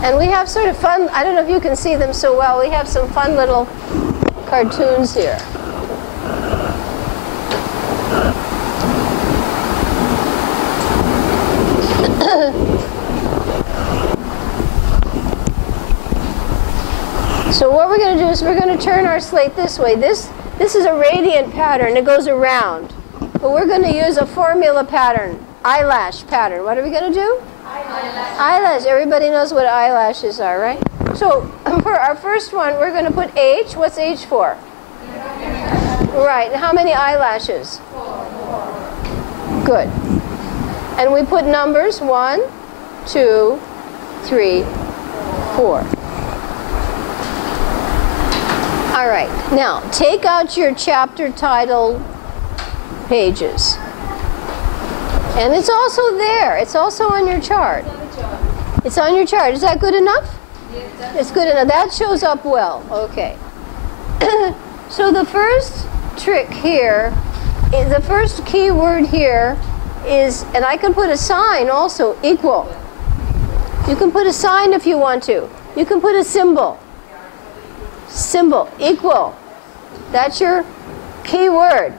And we have sort of fun, I don't know if you can see them so well, we have some fun little cartoons here. So what we're going to do is we're going to turn our slate this way. This is a radiant pattern. It goes around. But we're going to use a formula pattern, eyelash pattern. What are we going to do? Eyelash. Everybody knows what eyelashes are, right? So for our first one, we're going to put H. What's H for? Right. And how many eyelashes? 4. Good. And we put numbers 1, 2, 3, 4. All right. Now, take out your chapter title pages. And it's also there. It's also on your chart. It's on your chart. Is that good enough? It's good enough. That shows up well. Okay. So the first trick here, the first key word here is, and I can put a sign also, equal. You can put a sign if you want to. You can put a symbol. Symbol, equal. That's your key word,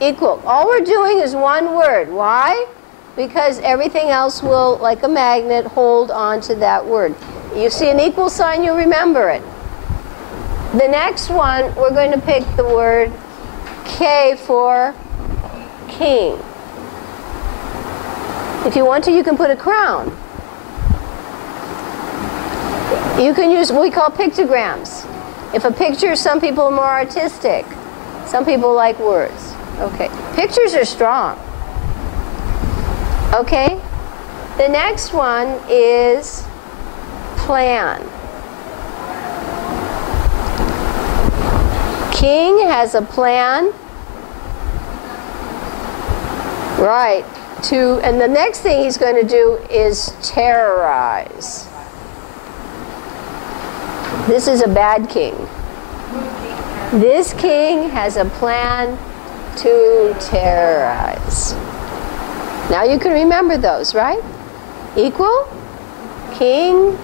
equal. All we're doing is one word. Why? Because everything else will, like a magnet, hold on to that word. You see an equal sign, you'll remember it. The next one, we're going to pick the word K for king. If you want to, you can put a crown. You can use what we call pictograms. If a picture, some people are more artistic. Some people like words. Okay. Pictures are strong. Okay. The next one is plan. King has a plan. Right. And the next thing he's going to do is terrorize. This is a bad king. This king has a plan to terrorize. Now you can remember those, right? Equal, king,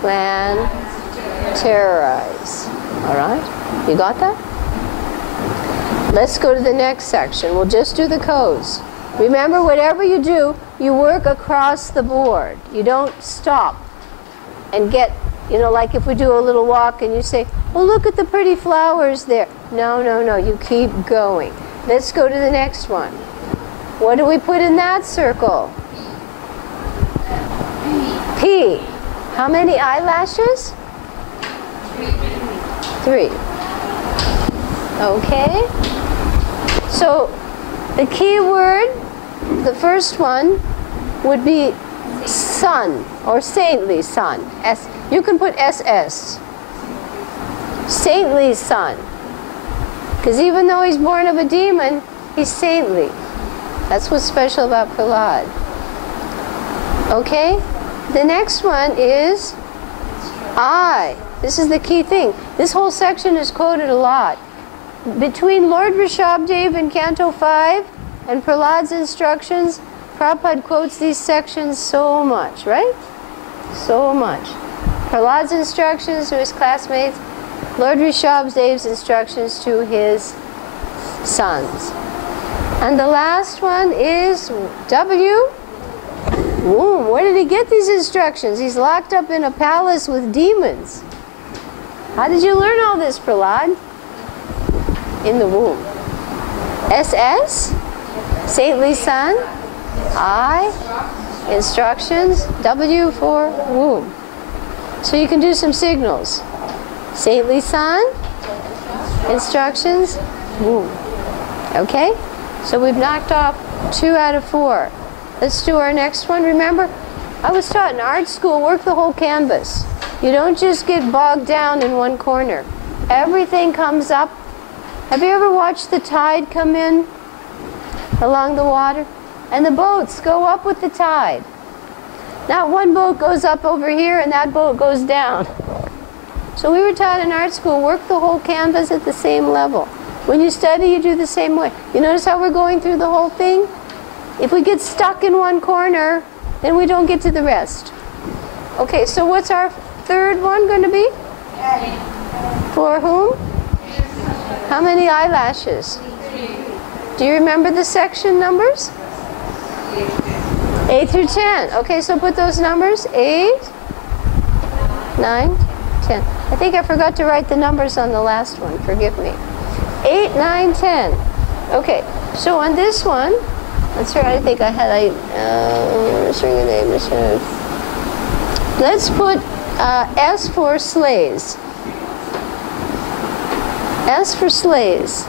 plan, terrorize. All right? You got that? Let's go to the next section. We'll just do the codes. Remember, whatever you do, you work across the board. You don't stop and get, you know, like if we do a little walk and you say, well, look at the pretty flowers there. No, no, no, you keep going. Let's go to the next one. What do we put in that circle? P. How many eyelashes? 3. Okay. So the key word, the first one, would be sun or saintly son. You can put SS. Saintly son. Because even though he's born of a demon, he's saintly. That's what's special about Prahlad. Okay? The next one is I. This is the key thing. This whole section is quoted a lot. Between Lord Rishabhdev in Canto 5 and Prahlad's instructions, Prabhupada quotes these sections so much, right? So much. Prahlad's instructions to his classmates, Lord Rishabhdev's instructions to his sons. And the last one is W. Womb. Where did he get these instructions? He's locked up in a palace with demons. How did you learn all this, Prahlad? In the womb. SS, saintly son. I, instructions. W for womb. So you can do some signals. Saintly son, instructions, womb. Okay? So we've knocked off 2 out of 4. Let's do our next one. Remember, I was taught in art school, work the whole canvas. You don't just get bogged down in one corner. Everything comes up. Have you ever watched the tide come in along the water? And the boats go up with the tide. Not one boat goes up over here and that boat goes down. So we were taught in art school, work the whole canvas at the same level. When you study, you do the same way. You notice how we're going through the whole thing? If we get stuck in one corner, then we don't get to the rest. Okay, so what's our third one going to be? For whom? How many eyelashes? Do you remember the section numbers? 8 through 10. Okay, so put those numbers. 8, 9, 10. I think I forgot to write the numbers on the last one. Forgive me. 8, 9, 10. Okay, so on this one, that's right, I think I had let's put S for slays. S for slays.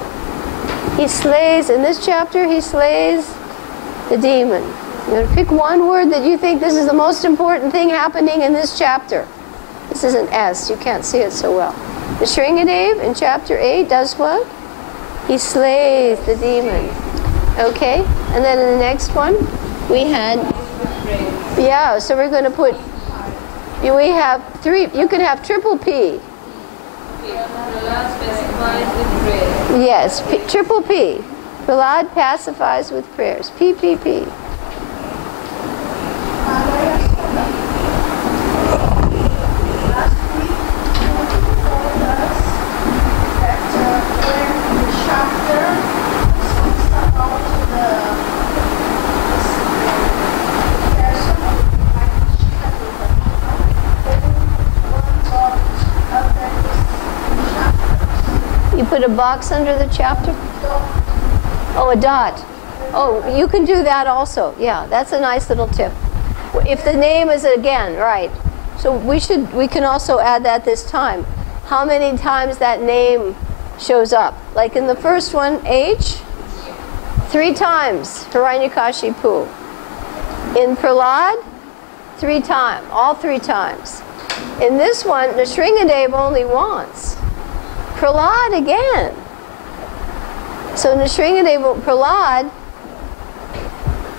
He slays, in this chapter, he slays the demon. You're going to pick one word that you think this is the most important thing happening in this chapter. This is an S. You can't see it so well. The Shringadev in chapter 8 does what? He slays the demon. Okay? And then in the next one, we had, yeah, so we're going to put, we have three, you can have triple P. Yes, triple P. Prahlad pacifies with prayers. P, P, P. You put a box under the chapter? Oh, a dot. Oh, you can do that also. Yeah, that's a nice little tip. If the name is again, right. So we can also add that this time. How many times that name shows up? Like in the first one, H, 3 times, Hiranyakashipu. In Prahlad, 3 times, all 3 times. In this one, the Shringadev only once. Prahlad again. So Nrsingadev Prahlad,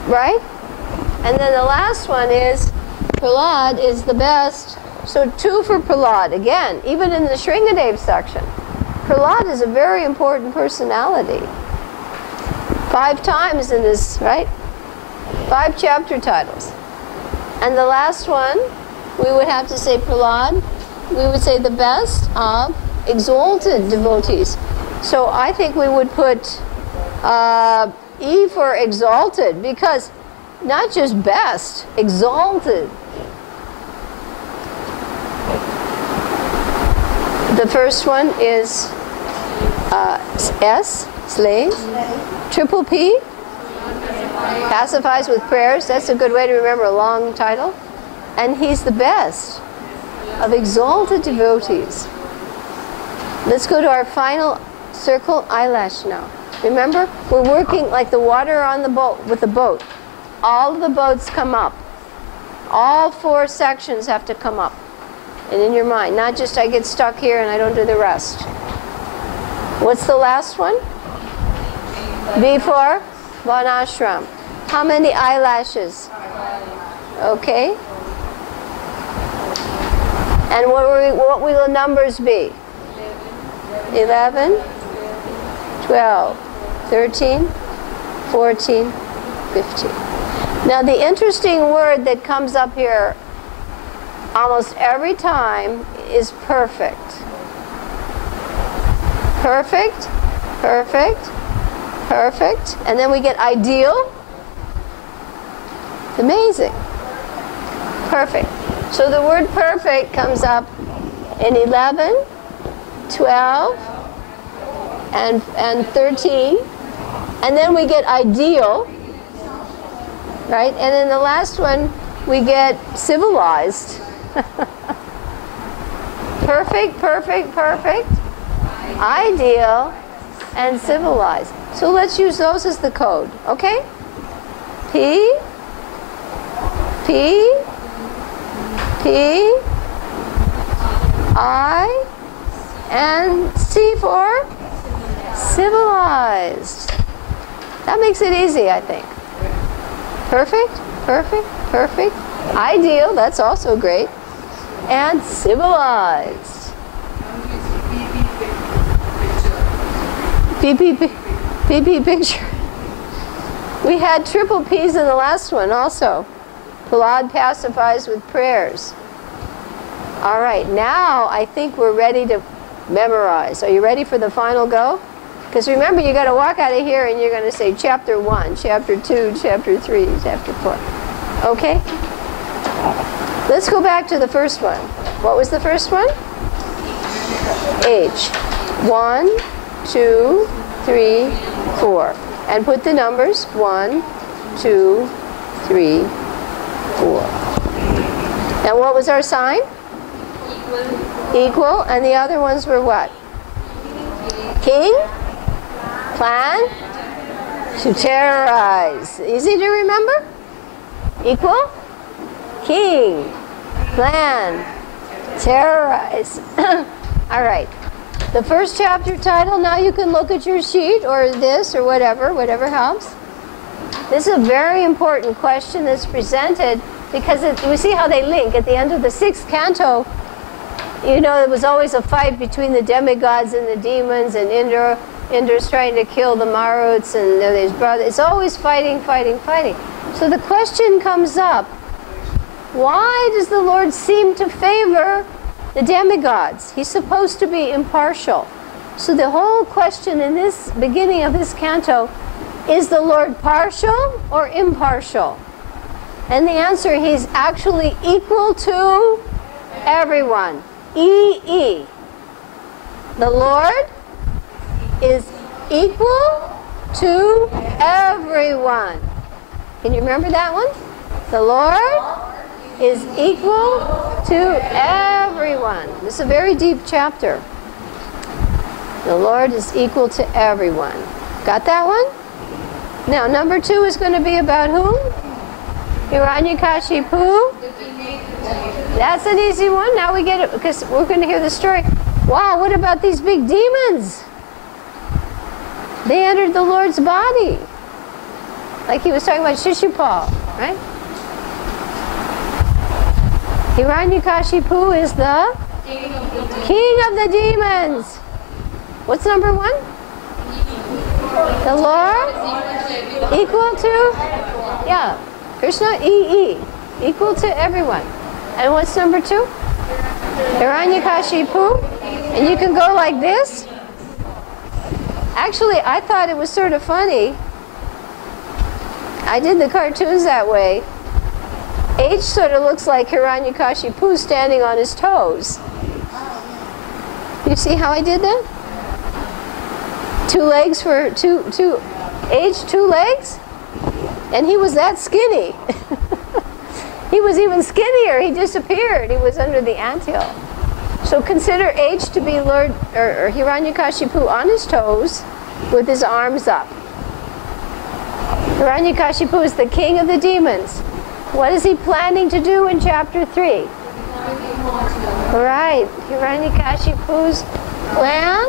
right? And then the last one is, Prahlad is the best. So 2 for Prahlad, again, even in the Shringadev section. Prahlad is a very important personality. 5 times in this, right? 5 chapter titles. And the last one, we would have to say Prahlad. We would say the best of exalted devotees. So I think we would put E for exalted, because not just best, exalted. The first one is S, slays. Triple P, pacifies with prayers. That's a good way to remember a long title. And he's the best of exalted devotees. Let's go to our final circle, eyelash now. Remember, we're working like the water on the boat, with the boat. All of the boats come up. All 4 sections have to come up. And in your mind, not just I get stuck here and I don't do the rest. What's the last one? Before Vanashram. How many eyelashes? Okay. And what will the numbers be? 11, 12, 13, 14, 15. Now the interesting word that comes up here almost every time is perfect. Perfect, perfect, perfect. And then we get ideal. Amazing. Perfect. So the word perfect comes up in 11, 12, and 13. And then we get ideal, right? And then the last one, we get civilized. Perfect, perfect, perfect, ideal, and civilized. So let's use those as the code, okay? P, P, P, I, and C for civilized. That makes it easy, I think. Perfect, perfect, perfect, ideal, that's also great, and civilized. PP picture. We had triple P's in the last one also. Prahlad pacifies with prayers. All right, now I think we're ready to memorize. Are you ready for the final go? Because remember, you got to walk out of here and you're going to say chapter 1, chapter 2, chapter 3, chapter 4. Okay? Let's go back to the first one. What was the first one? H. 1, 2, 3, 4. And put the numbers 1, 2, 3, 4. And what was our sign? Equal. And the other ones were what? King? Plan? To terrorize. Easy to remember? Equal? King. Plan. Terrorize. All right. The first chapter title, now you can look at your sheet or this or whatever helps. This is a very important question that's presented because we see how they link. At the end of the 6th canto, you know, there was always a fight between the demigods and the demons, and Indra's trying to kill the Maruts, and his brother. It's always fighting. So the question comes up, why does the Lord seem to favor the demigods? He's supposed to be impartial. So the whole question in this beginning of this canto, is the Lord partial or impartial? And the answer, he's actually equal to everyone. E. The Lord is equal to everyone. Can you remember that one? The Lord is equal to everyone. This is a very deep chapter. The Lord is equal to everyone. Got that one? Now, number 2 is going to be about whom? Hiranyakashipu. That's an easy one. Now we get it because we're going to hear the story. Wow, what about these big demons? They entered the Lord's body. Like he was talking about Shishupal, right? Hiranyakashipu is the king of the demons. What's number 1? The Lord equal to, yeah, Krishna, E. Equal to everyone. And what's number 2? Hiranyakashipu. And you can go like this. Actually, I thought it was sort of funny. I did the cartoons that way. H sort of looks like Hiranyakashipu standing on his toes. You see how I did that? 2 legs for H, 2 legs? And he was that skinny. He was even skinnier. He disappeared. He was under the anthill. So consider H to be Lord or Hiranyakashipu on his toes with his arms up. Hiranyakashipu is the king of the demons. What is he planning to do in chapter 3? Right, Hiranyakashipu's plan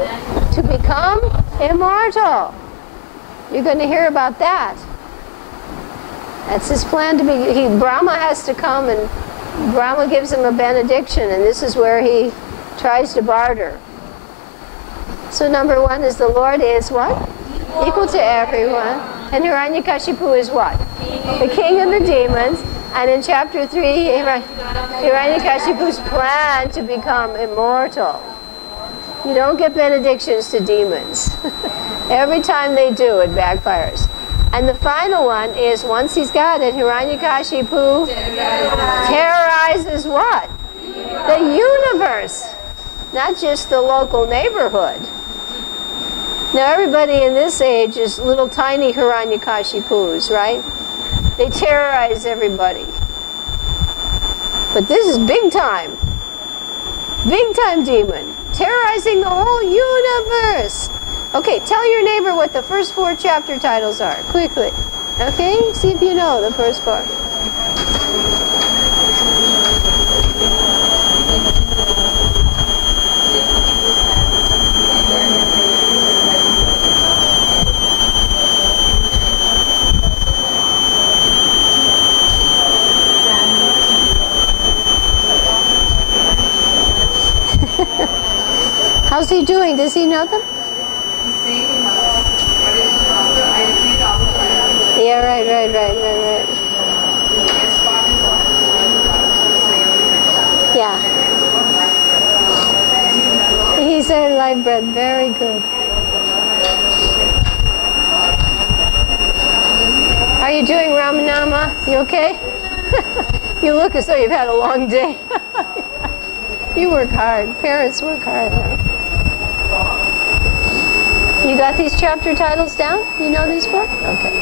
to become immortal. You're going to hear about that. That's his plan to be. Brahma has to come, and Brahma gives him a benediction, and this is where he tries to barter. So number 1 is the Lord is what? Equal to everyone. And Hiranyakashipu is what? The king of the demons. And in chapter 3, Hiranyakashipu's plan to become immortal. You don't get benedictions to demons. Every time they do, it backfires. And the final one is, once he's got it, Hiranyakashipu terrorizes what? The universe, not just the local neighborhood. Now everybody in this age is little tiny Hiranyakashipus, right? They terrorize everybody. But this is big time demon, terrorizing the whole universe. Okay, tell your neighbor what the first 4 chapter titles are, quickly. Okay, see if you know the first 4. How's he doing? Does he know them? Yeah, right. Yeah. He's a light bread. Very good. Are you doing Ramanama? You okay? You look as though you've had a long day. You work hard. Parents work hard. You got these chapter titles down? You know these 4? Okay.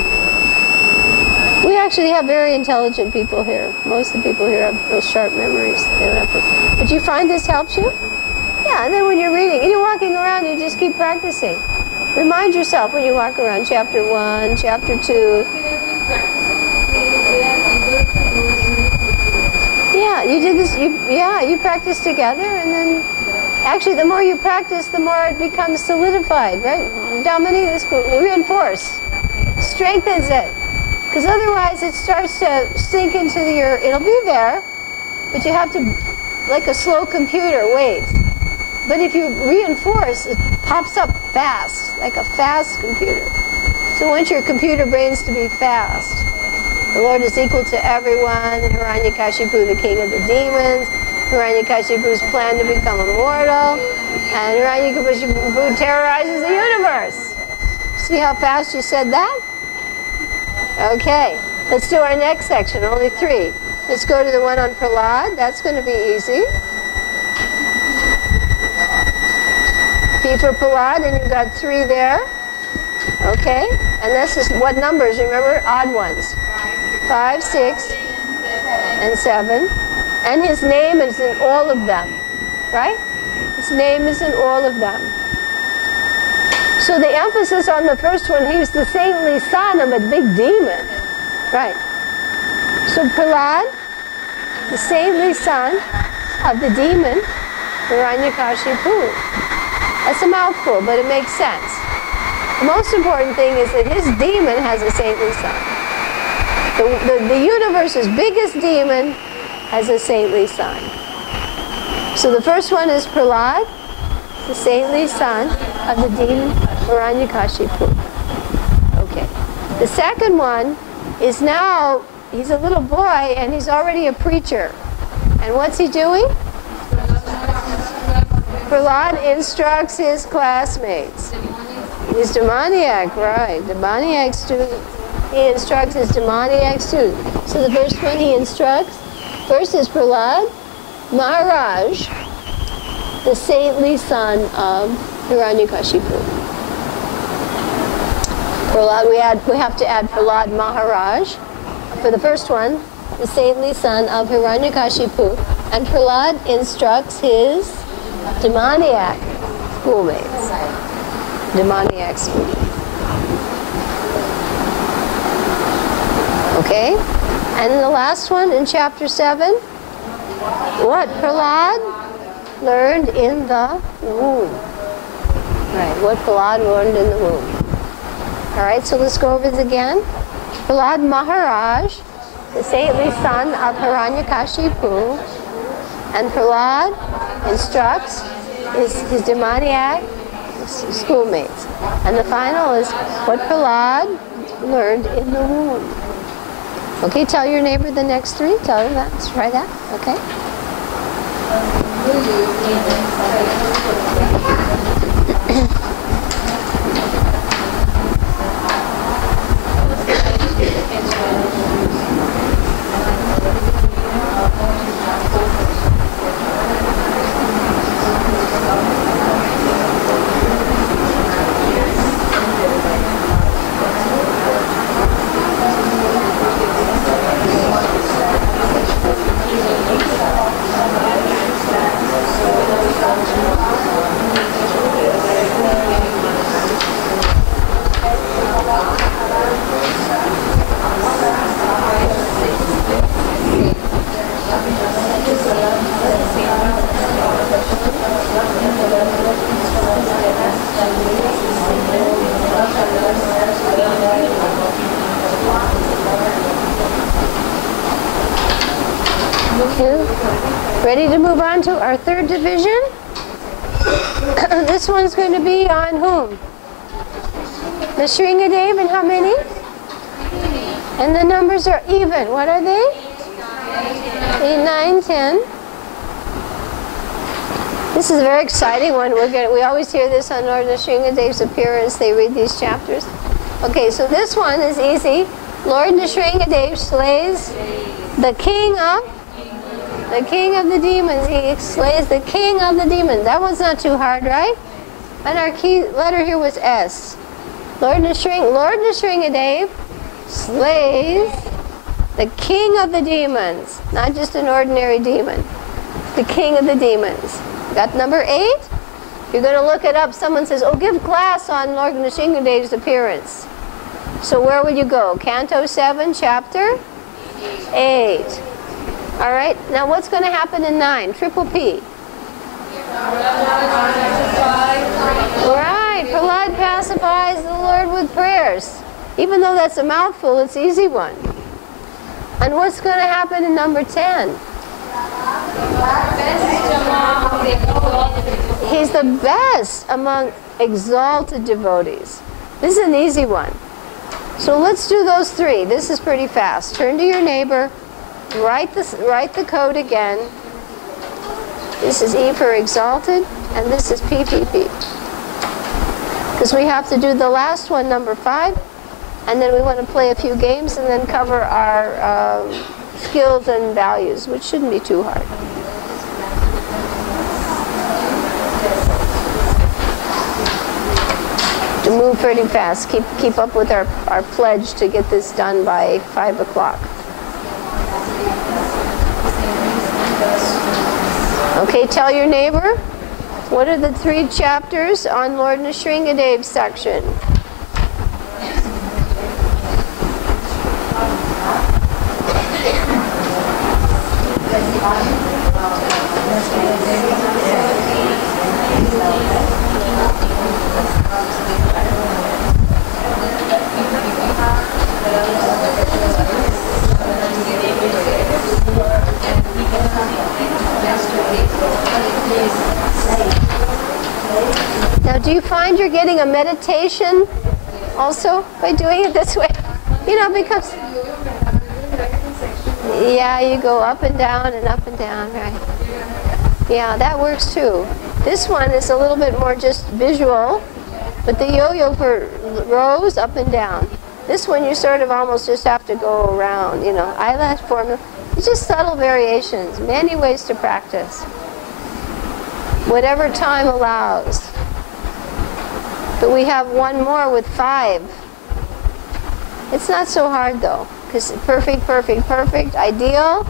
We actually have very intelligent people here. Most of the people here have real sharp memories. They don't have to. But you find this helps you? Yeah, and then when you're reading, and you're walking around, you just keep practicing. Remind yourself when you walk around, chapter 1, chapter 2. Yeah, you did this, you practiced together, and then Actually, the more you practice, the more it becomes solidified, right? Damani is reinforced, strengthens it. Because otherwise it starts to sink into it'll be there, but you have to, like a slow computer, wait. But if you reinforce, it pops up fast, like a fast computer. So once your computer brains to be fast, the Lord is equal to everyone, Hiranyakashipu, the king of the demons, Hiranyakashipu's plan to become immortal, and Hiranyakashipu terrorizes the universe. See how fast you said that? Okay, let's do our next section, only 3. Let's go to the one on Prahlad. That's going to be easy. P for Prahlad, and you've got 3 there. Okay, and this is what numbers, remember? Odd ones. 5, 6, and 7. And his name is in all of them, right? His name is in all of them. So the emphasis on the first one, he was the saintly son of a big demon. Right. So Prahlad, the saintly son of the demon, Hiranyakashipu. That's a mouthful, but it makes sense. The most important thing is that his demon has a saintly son. The universe's biggest demon has a saintly son. So the first one is Prahlad, the saintly son of the demon Hiranyakashipu. Okay. The second one is now, he's a little boy and he's already a preacher. And what's he doing? Prahlad instructs his classmates. He's demoniac, right? Demoniac student. He instructs his demoniac student. So the first one he instructs, first is Prahlad Maharaj, the saintly son of Hiranyakashipu. Prahlad, we have to add Prahlad Maharaj. For the first one, the saintly son of Hiranyakashipu. And Prahlad instructs his demoniac schoolmates. Demoniac schoolmates. Okay? And the last one in chapter 7, what Prahlad learned in the womb. Right, what Prahlad learned in the womb. All right, so let's go over this again. Prahlad Maharaj, the saintly son of Hiranyakashipu, and Prahlad instructs his demoniac schoolmates. And the final is what Prahlad learned in the womb. Okay, tell your neighbor the next 3. Tell them that. Let's try that. Okay. Ready to move on to our 3rd division? This one's going to be on whom? The Shringadev, and how many? And the numbers are even. What are they? 8, 9, 10. This is a very exciting one. We always hear this on Lord Nrsingadev's appearance. They read these chapters. Okay, so this one is easy. Lord Nrsingadev slays the king of the demons. He slays the king of the demons. That one's not too hard, right? And our key letter here was S. Lord Nrsingadev slays the king of the demons. Not just an ordinary demon. The king of the demons. Got number 8? You're going to look it up. Someone says, oh, give class on Lord Nrsingadev's appearance. So where would you go? Canto 7, chapter 8. All right, now what's going to happen in 9? Triple P. Right, Prahlad pacifies the Lord with prayers. Even though that's a mouthful, it's an easy one. And what's going to happen in number 10? He's the best among exalted devotees. This is an easy one. So let's do those three. This is pretty fast. Turn to your neighbor. Write the code again. This is E for exalted, and this is PPP. Because we have to do the last one, number 5, and then we want to play a few games and then cover our skills and values, which shouldn't be too hard. To move pretty fast. Keep up with our pledge to get this done by 5 o'clock. Okay, tell your neighbor, what are the 3 chapters on Lord Nrsingadev's section? Now, do you find you're getting a meditation also by doing it this way? You know, because, yeah, you go up and down, right? Yeah, that works too. This one is a little bit more just visual, but the yo-yo for rows, up and down. This one you sort of almost just have to go around, you know, eyelash formula. It's just subtle variations, many ways to practice. Whatever time allows. But we have one more with 5. It's not so hard though, because perfect, perfect, perfect, ideal,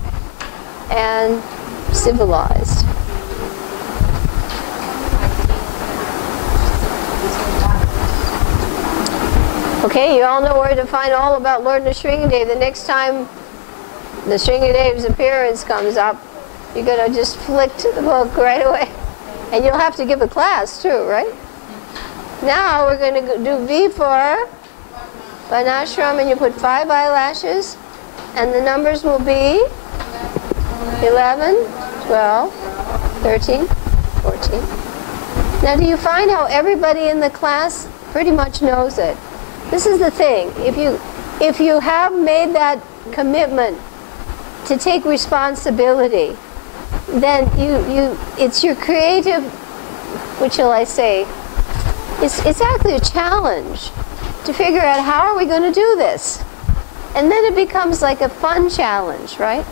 and civilized. Okay, you all know where to find all about Lord Nrsingadev. The next time Nrsingadev's appearance comes up, you're going to just flick to the book right away. And you'll have to give a class too, right? Now we're going to do V for Vanashram, and you put 5 eyelashes, and the numbers will be 11, 12, 13, 14. Now do you find how everybody in the class pretty much knows it? This is the thing. If you have made that commitment to take responsibility, then it's your creative, what shall I say? It's actually a challenge to figure out how are we going to do this. And then it becomes like a fun challenge, right?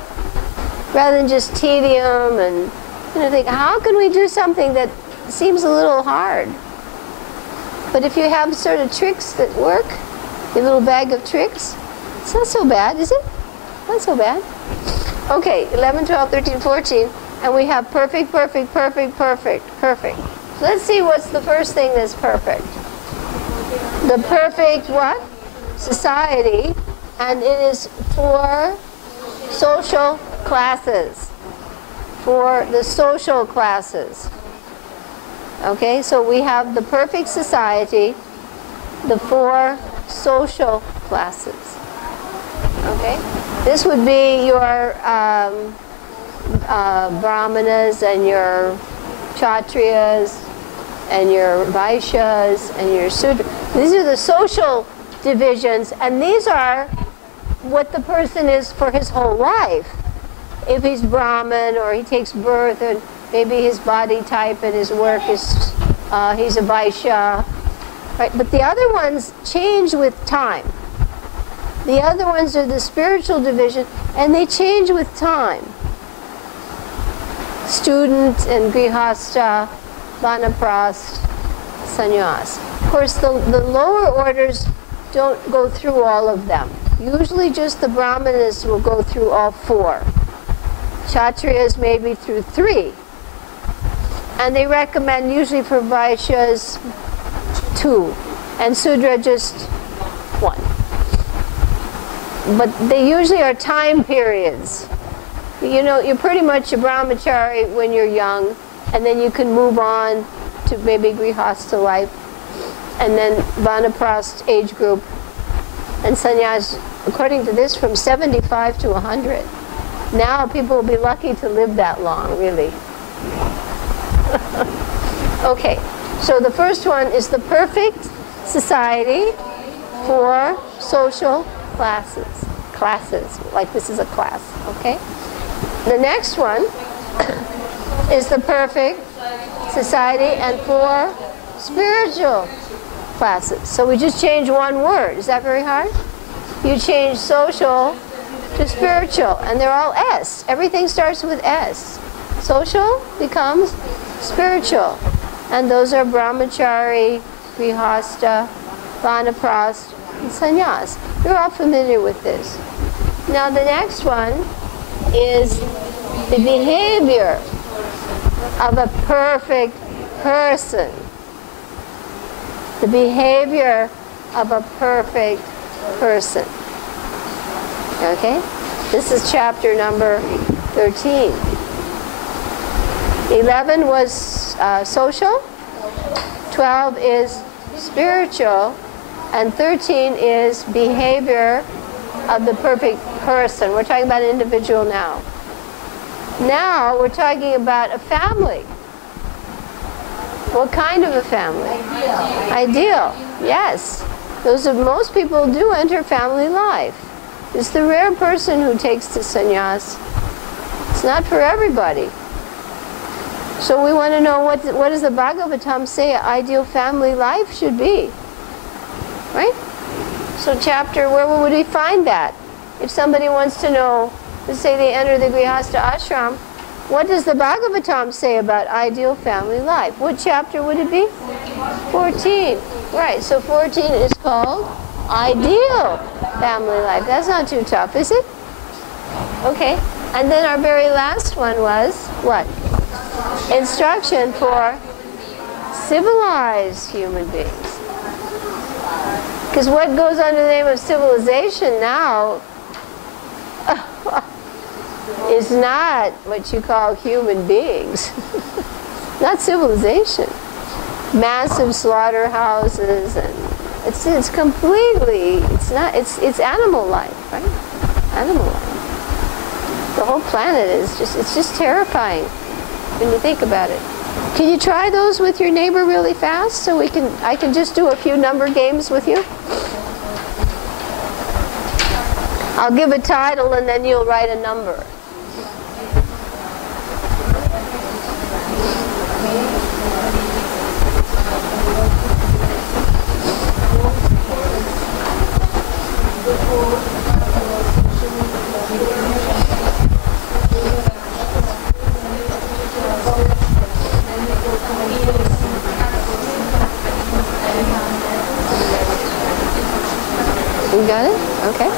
Rather than just tedium and, you know, think, how can we do something that seems a little hard? But if you have sort of tricks that work, your little bag of tricks, it's not so bad, is it? Not so bad. Okay, 11, 12, 13, 14, and we have perfect, perfect, perfect, perfect, perfect. So let's see what's the first thing that's perfect. The perfect what? Society, and it is for social classes. For the social classes. Okay, so we have the perfect society, the 4 social classes. Okay, this would be your brahmanas and your kshatriyas and your vaishyas and your sudras. These are the social divisions, and these are what the person is for his whole life. If he's Brahmin or he takes birth and maybe his body type and his work is, he's a Vaishya, right? But the other ones change with time. The other ones are the spiritual division, and they change with time. Student and Grihastha, Vanaprast, Sannyas. Of course, the lower orders don't go through all of them. Usually just the Brahmanas will go through all 4. Kshatriyas maybe through 3. And they recommend usually for Vaishyas 2, and Sudra just 1. But they usually are time periods. You know, you're pretty much a brahmachari when you're young, and then you can move on to maybe grihastha life, and then vanaprastha age group, and sannyas, according to this, from 75 to 100. Now people will be lucky to live that long, really. Okay, so the first one is the perfect society for social classes. Classes, like this is a class, okay? The next one is the perfect society and for spiritual classes. So we just change one word. Is that very hard? You change social to spiritual, and they're all S. Everything starts with S. Social becomes spiritual, and those are brahmachari, grihastha, vanaprastha, and sannyas. You're all familiar with this. Now the next one is the behavior of a perfect person. The behavior of a perfect person. Okay? This is chapter number 13. 11 was social, 12 is spiritual, and 13 is behavior of the perfect person. We're talking about an individual now. Now we're talking about a family. What kind of a family? Ideal. Yes. Those are, most people do enter family life. It's the rare person who takes the sannyas. It's not for everybody. So we want to know what does the Bhagavatam say an ideal family life should be. Right? So chapter, where would we find that? If somebody wants to know, let's say they enter the Grihastha ashram, what does the Bhagavatam say about ideal family life? What chapter would it be? 14. Right, so 14 is called ideal family life. That's not too tough, is it? Okay, and then our very last one was what? Instruction for civilized human beings. Because what goes under the name of civilization now is not what you call human beings. Not civilization. Massive slaughterhouses, and it's completely, it's animal life, right? Animal life. The whole planet is just terrifying when you think about it. Can you try those with your neighbor really fast so I can just do a few number games with you? I'll give a title and then you'll write a number. You got it? Okay.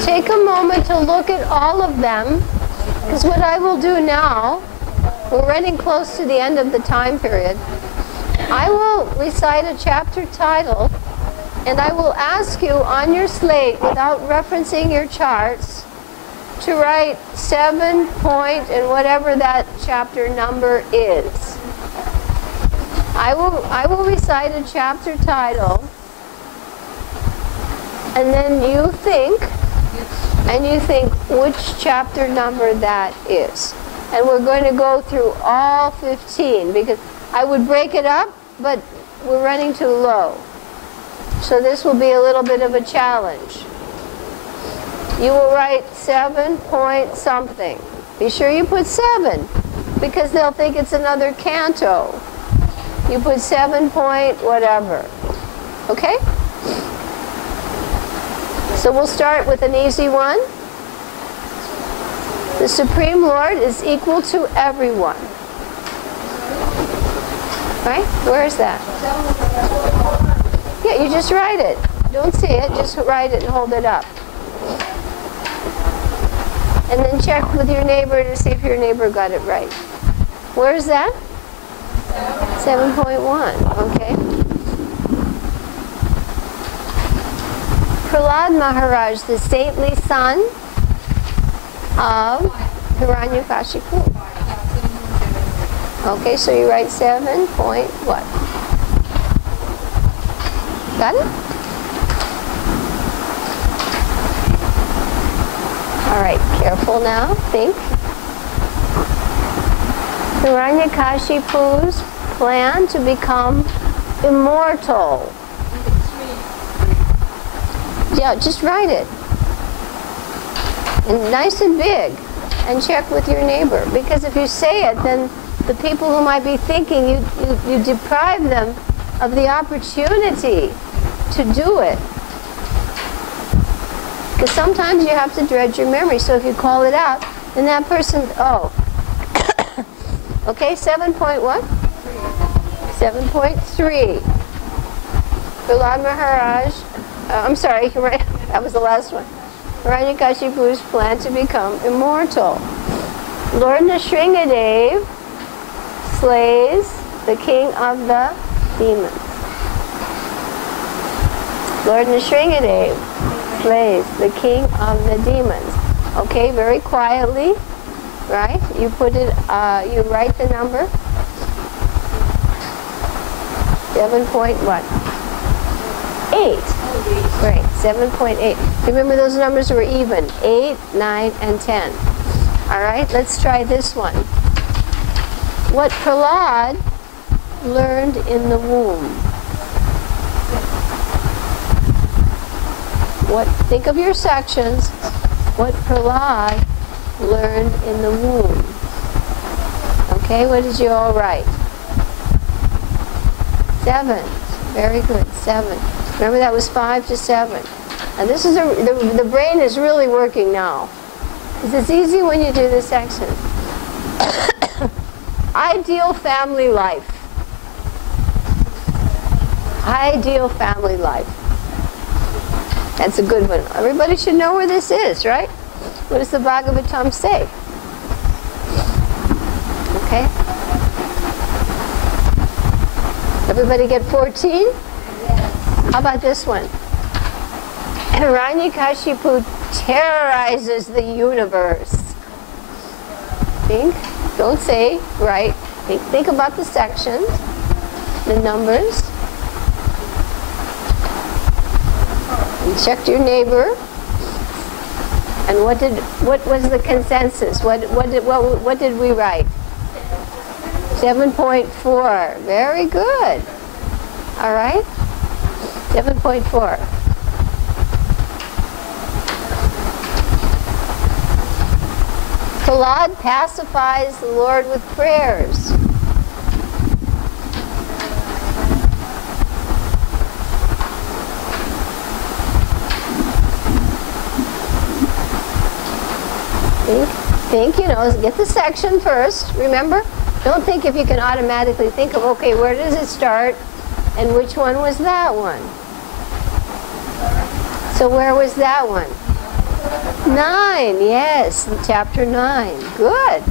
Take a moment to look at all of them, because what I will do now, we're running close to the end of the time period, I will recite a chapter title, and I will ask you on your slate, without referencing your charts, to write 7 point and whatever that chapter number is. I will recite a chapter title, and then you think which chapter number that is. And we're going to go through all 15, because I would break it up, but we're running too low. So this will be a little bit of a challenge. You will write 7 point something. Be sure you put 7, because they'll think it's another canto. you put 7 point whatever. Okay? So we'll start with an easy one. The Supreme Lord is equal to everyone. Right? Where is that? Yeah, you just write it. Don't see it, just write it and hold it up. And then check with your neighbor to see if your neighbor got it right. Where is that? 7.1, okay. Prahlad Maharaj, the saintly son of Hiranyakashipu. Okay, so you write 7 point what? Got it? All right, careful now, think. Hiranyakashipu's plan to become immortal. Yeah, just write it. And nice and big. And check with your neighbor. Because if you say it, then the people who might be thinking, you deprive them of the opportunity to do it. Because sometimes you have to dredge your memory. So if you call it out, then that person, oh. Okay, 7 point what? 7.3. Prahlad Maharaj, I'm sorry, that was the last one. Hiranyakashipu's plan to become immortal. Lord Nrsingadev slays the king of the demons. Lord Nrsingadev slays the king of the demons. Okay, very quietly, right? You put it, you write the number. 7 point what? 8. Right, 7.8. Remember those numbers were even. 8, 9, and 10. All right, let's try this one. What Prahlad learned in the womb. Think of your sections. What Prahlad learned in the womb. Okay, what did you all write? 7. Very good, 7. Remember that was 5 to 7. And this is the brain is really working now. Because it's easy when you do this section. Ideal family life. Ideal family life. That's a good one. Everybody should know where this is, right? What does the Bhagavatam say? Okay. Everybody get 14? How about this one? Hiranyakashipu terrorizes the universe. Think, don't say, right? Think about the sections, the numbers. You checked your neighbor. And what was the consensus? What did we write? 7.4. Very good. All right. 7.4. Prahlad pacifies the Lord with prayers. Think, get the section first, remember? Don't think if you can automatically think of, okay, where does it start? And which one was that one? So where was that one? 9, yes, chapter 9. Good.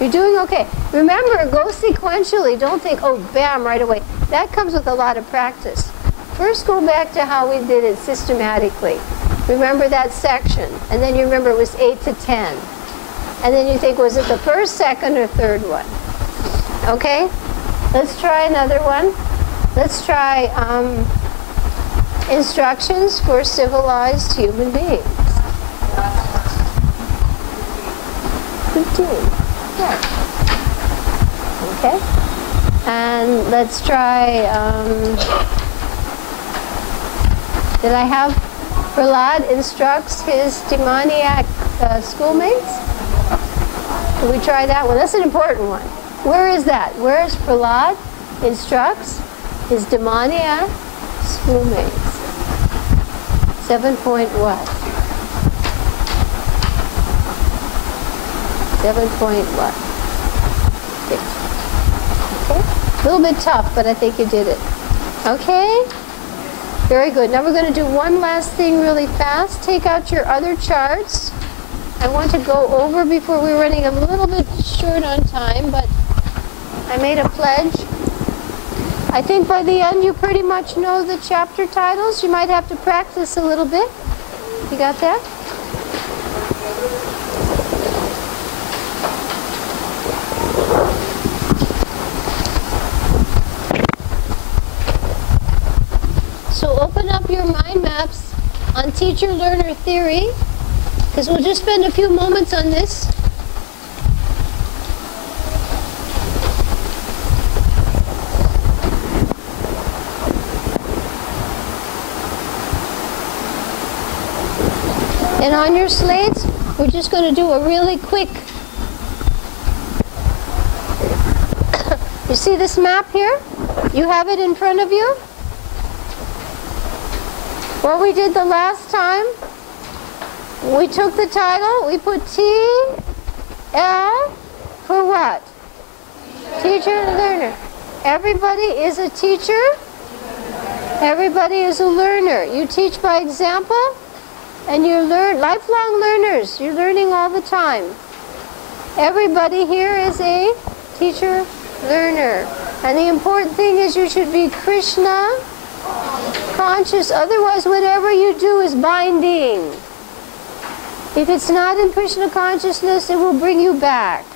You're doing okay. Remember, go sequentially. Don't think, oh, bam, right away. That comes with a lot of practice. First, go back to how we did it systematically. Remember that section. And then you remember it was 8 to 10. And then you think, was it the first, second, or third one? Okay? Let's try another one. Let's try instructions for civilized human beings. 15. Yeah. Okay? And let's try, did I have Prahlad instructs his demoniac schoolmates? Can we try that one? That's an important one. Where is that? Where is Prahlad instructs his demoniac schoolmates. 7 point what? 7 point what? 6. Okay? A little bit tough, but I think you did it. Okay? Very good. Now we're going to do one last thing really fast. Take out your other charts. I want to go over before we're running a little bit short on time, but I made a pledge. I think by the end you pretty much know the chapter titles. You might have to practice a little bit. You got that? So open up your mind maps on teacher-learner theory, because we'll just spend a few moments on this. And on your slates, we're just going to do a really quick. You see this map here? You have it in front of you? What we did the last time, we took the title, we put T-L for what? Teacher and learner. Everybody is a teacher. Everybody is a learner. You teach by example. And you're lifelong learners. You're learning all the time. Everybody here is a teacher, learner. And the important thing is you should be Krishna conscious. Otherwise, whatever you do is binding. If it's not in Krishna consciousness, it will bring you back.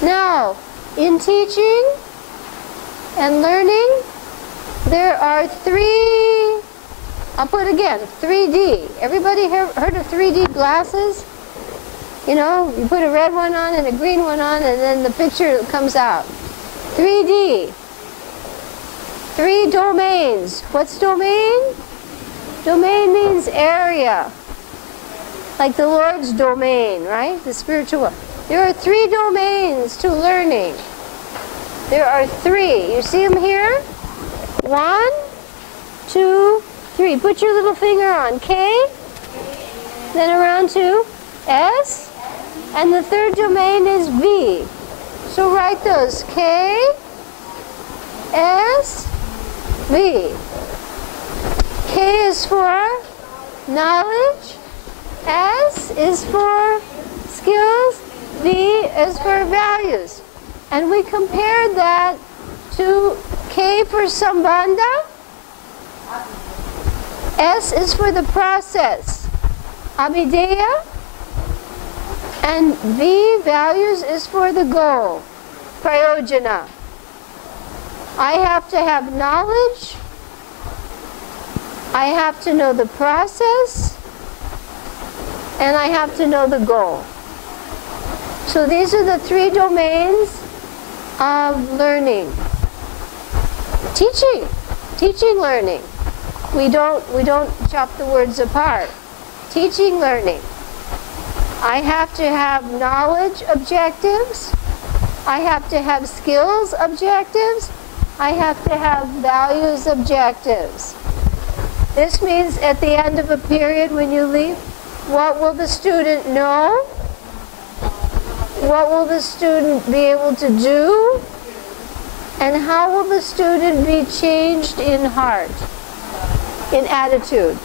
Now, in teaching and learning, there are 3. I'll put it again, 3D. Everybody heard of 3D glasses? You know, you put a red one on and a green one on, and then the picture comes out. 3D. 3 domains. What's domain? Domain means area. Like the Lord's domain, right? The spiritual world. There are 3 domains to learning. There are 3. You see them here? 1, 2, 3. Put your little finger on K, then around to S, and the third domain is V. So write those: K, S, V. K is for knowledge, S is for skills, V is for values. And we compared that to K for Sambandha, S is for the process, Abhideya, and V, values, is for the goal, Prayojana. I have to have knowledge, I have to know the process, and I have to know the goal. So these are the 3 domains of learning. Teaching learning. We don't chop the words apart. Teaching learning. I have to have knowledge objectives. I have to have skills objectives. I have to have values objectives. This means at the end of a period when you leave, what will the student know? What will the student be able to do? And how will the student be changed in heart, in attitude?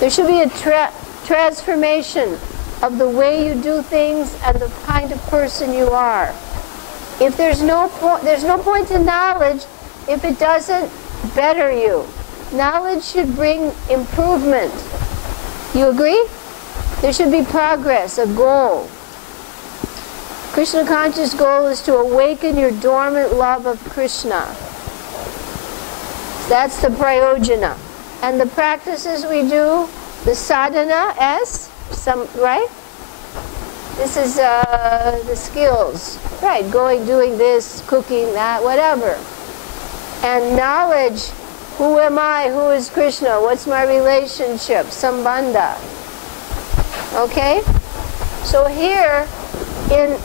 There should be a transformation of the way you do things and the kind of person you are. If there's no point in knowledge if it doesn't better you. Knowledge should bring improvement. You agree? There should be progress, a goal. Krishna conscious goal is to awaken your dormant love of Krishna. That's the prayojana. And the practices we do, the sadhana, S, right? This is the skills, right? Doing this, cooking that, whatever. And knowledge, who am I? Who is Krishna? What's my relationship? Sambandha. Okay? So here, In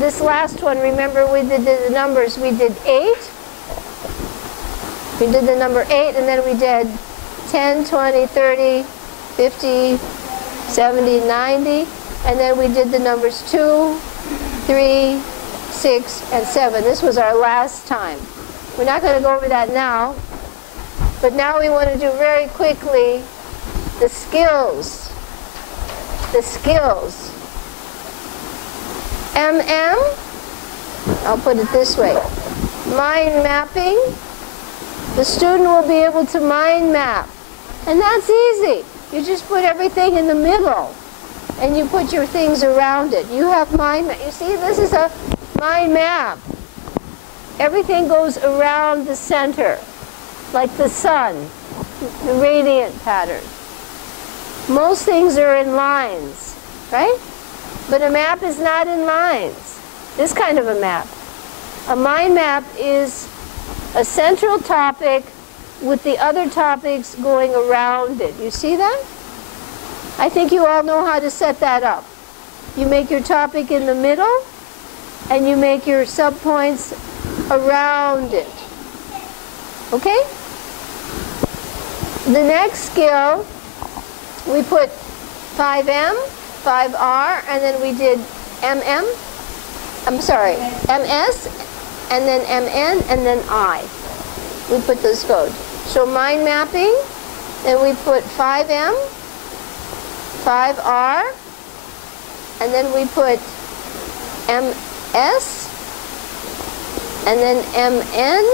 this last one, remember we did the numbers. We did 8. We did the number 8, and then we did 10, 20, 30, 50, 70, 90. And then we did the numbers 2, 3, 6, and 7. This was our last time. We're not going to go over that now. But now we want to do very quickly the skills. The skills. I'll put it this way. Mind mapping. The student will be able to mind map. And that's easy. You just put everything in the middle. And you put your things around it. You have mind map. You see, this is a mind map. Everything goes around the center. Like the sun. The radiant pattern. Most things are in lines. Right? But a map is not in lines. This kind of a map. A mind map is a central topic with the other topics going around it. You see that? I think you all know how to set that up. You make your topic in the middle, and you make your subpoints around it. Okay? The next skill, we put 5M, 5R, and then we did MS, and then MN, and then I. We put those codes. So mind mapping, then we put 5M, 5R, and then we put MS, and then MN.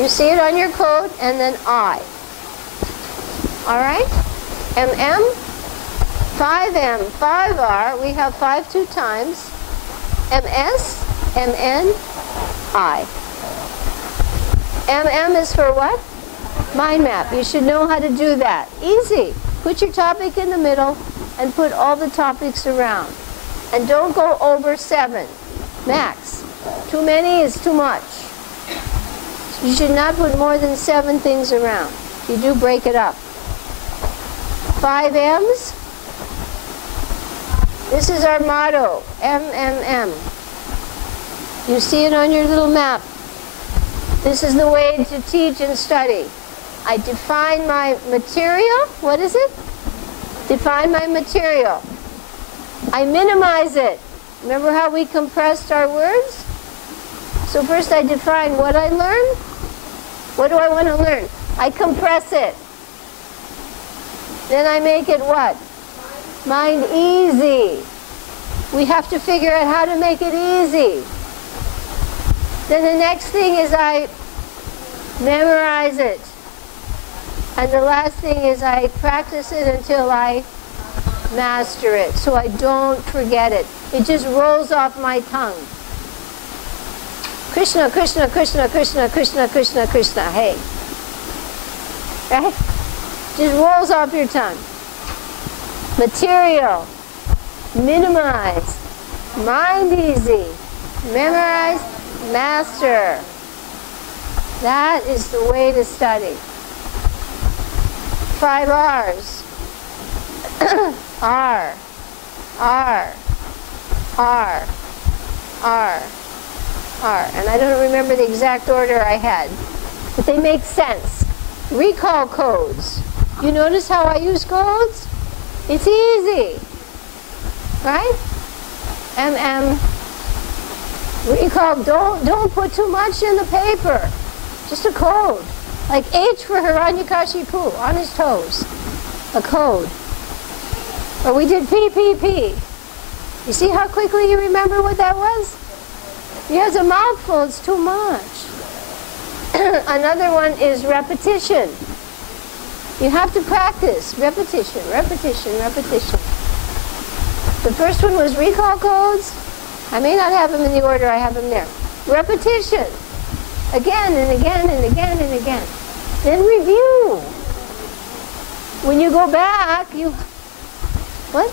You see it on your code, and then I. All right? MM, 5M, 5R, we have 5 2 times. MS, MN, I. MM is for what? Mind map. You should know how to do that. Easy. Put your topic in the middle and put all the topics around. And don't go over 7. Max. Too many is too much. You should not put more than 7 things around. You do break it up. 5 M's. This is our motto, MMM. You see it on your little map. This is the way to teach and study. I define my material. What is it? Define my material. I minimize it. Remember how we compressed our words? So first I define what I learn. What do I want to learn? I compress it. Then I make it what? Mind easy. We have to figure out how to make it easy. Then the next thing is I memorize it. And the last thing is I practice it until I master it, so I don't forget it. It just rolls off my tongue. Krishna, Krishna, Krishna, Krishna, Krishna, Krishna, Krishna. Hey. Right? Just rolls off your tongue. Material. Minimize. Mind easy. Memorize. Master. That is the way to study. 5 R's. R. R. R. R. R. And I don't remember the exact order I had, but they make sense. Recall codes. You notice how I use codes? It's easy. Right? Recall, don't put too much in the paper. Just a code. Like H for Hiranyakashipu, on his toes. A code. Or we did PPP. You see how quickly you remember what that was? As a mouthful, it's too much. Another one is repetition. You have to practice. Repetition, repetition, repetition. The first one was recall codes. I may not have them in the order I have them there. Repetition. Again and again and again and again. Then review. When you go back, you... What?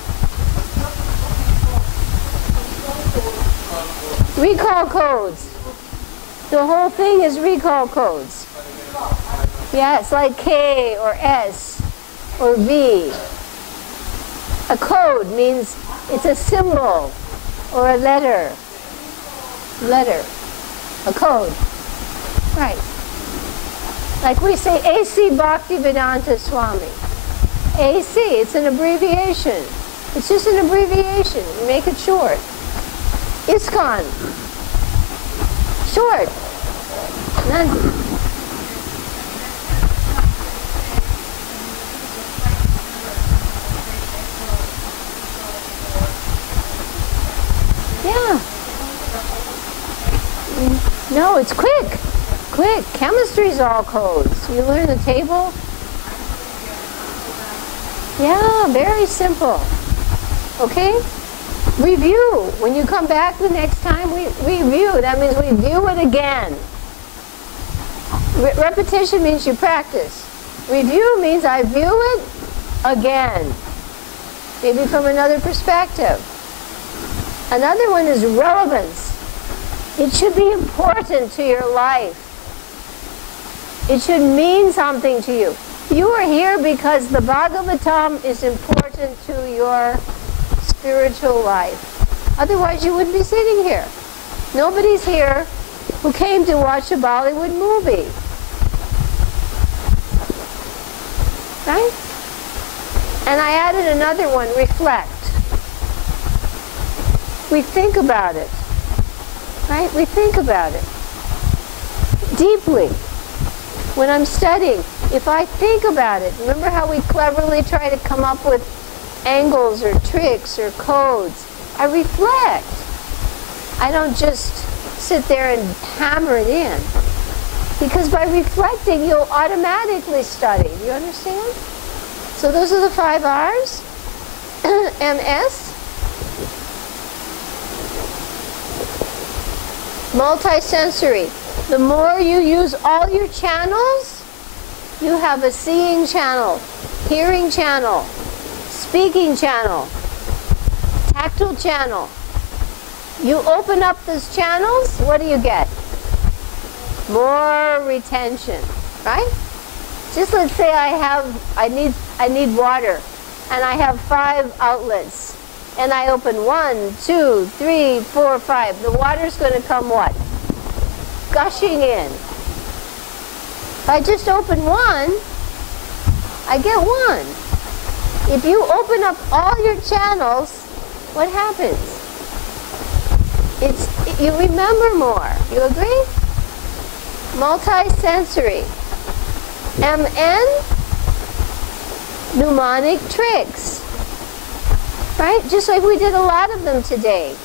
Recall codes. The whole thing is recall codes. Yeah, it's like K or S or V. A code means it's a symbol. or a letter. Letter. A code. Right. Like we say AC Bhaktivedanta Swami. AC, it's an abbreviation. It's just an abbreviation. You make it short. ISKCON. Short. None. Yeah. No, it's quick. Quick. Chemistry's all codes. You learn the table. Yeah, very simple. Okay? Review. When you come back the next time, we review. That means we view it again. Repetition means you practice. Review means I view it again. Maybe from another perspective. Another one is relevance. It should be important to your life. It should mean something to you. You are here because the Bhagavatam is important to your spiritual life. Otherwise, you wouldn't be sitting here. Nobody's here who came to watch a Bollywood movie. Right? And I added another one, reflect. We think about it. Right? We think about it. Deeply. When I'm studying, if I think about it, remember how we cleverly try to come up with angles or tricks or codes? I reflect. I don't just sit there and hammer it in. Because by reflecting, you'll automatically study. Do you understand? So those are the 5 R's. MS. Multisensory. The more you use all your channels, you have a seeing channel, hearing channel, speaking channel, tactile channel. You open up those channels, what do you get? More retention, right? Just let's say I need water, and I have 5 outlets, and I open 1, 2, 3, 4, 5. The water's going to come what? Gushing in. If I just open 1, I get 1. If you open up all your channels, what happens? You remember more. You agree? Multisensory. MN, mnemonic tricks. Right? Just like we did a lot of them today.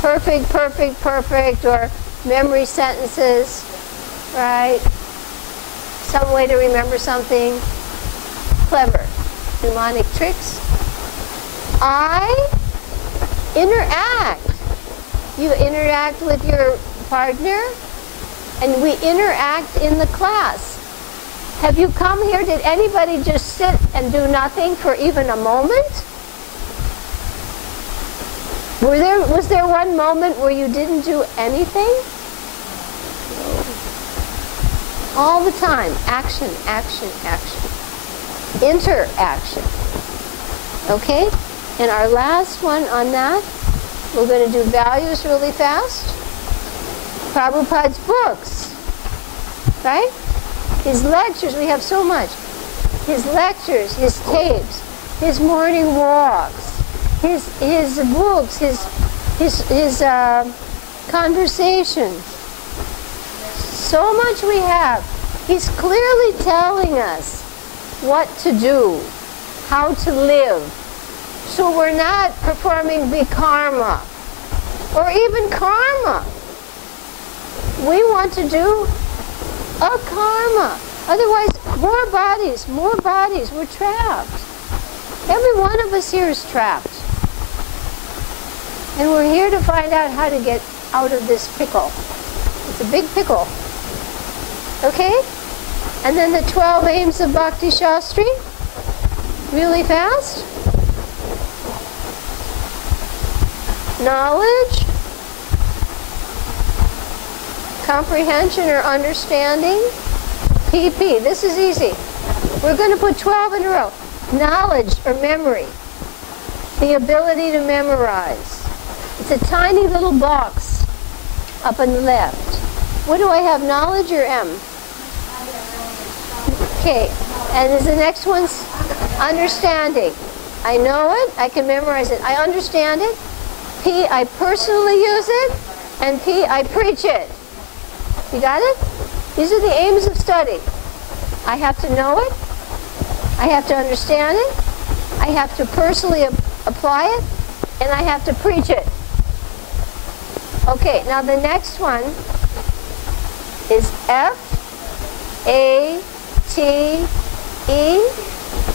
Perfect, perfect, perfect, or memory sentences, right? Some way to remember something. Clever. Mnemonic tricks. I interact. You interact with your partner, and we interact in the class. Have you come here? Did anybody just sit and do nothing for even a moment? Was there one moment where you didn't do anything? All the time. Action, action, action. Interaction. Okay? And our last one on that, we're going to do values really fast. Prabhupada's books. Right? His lectures, we have so much. His lectures, his tapes, his morning walks, his books, his conversations. So much we have. He's clearly telling us what to do, how to live. So we're not performing vikarma or even karma. We want to do a karma. Otherwise, more bodies, we're trapped. Every one of us here is trapped. And we're here to find out how to get out of this pickle. It's a big pickle. Okay? And then the 12 aims of Bhakti Shastri. Really fast. Knowledge. Comprehension or understanding. PP. This is easy. We're going to put 12 in a row. Knowledge or memory. The ability to memorize. It's a tiny little box up on the left. What do I have, knowledge or M? Okay, and is the next one's understanding. I know it, I can memorize it. I understand it. P, I personally use it. And P, I preach it. You got it? These are the aims of study. I have to know it. I have to understand it. I have to personally apply it. And I have to preach it. Okay, now the next one is F-A-T-E,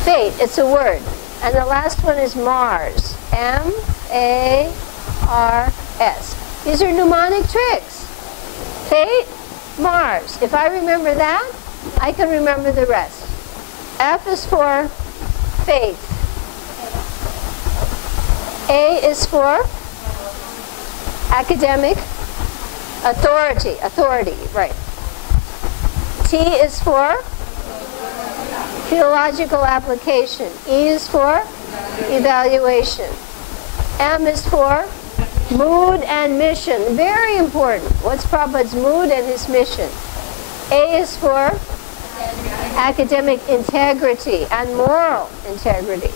fate. It's a word. And the last one is Mars. M-A-R-S. These are mnemonic tricks. Fate, Mars. If I remember that, I can remember the rest. F is for faith. A is for academic authority. Authority, right. T is for theological application. E is for evaluation. M is for mood and mission. Very important. What's Prabhupada's mood and his mission? A is for academic integrity and moral integrity.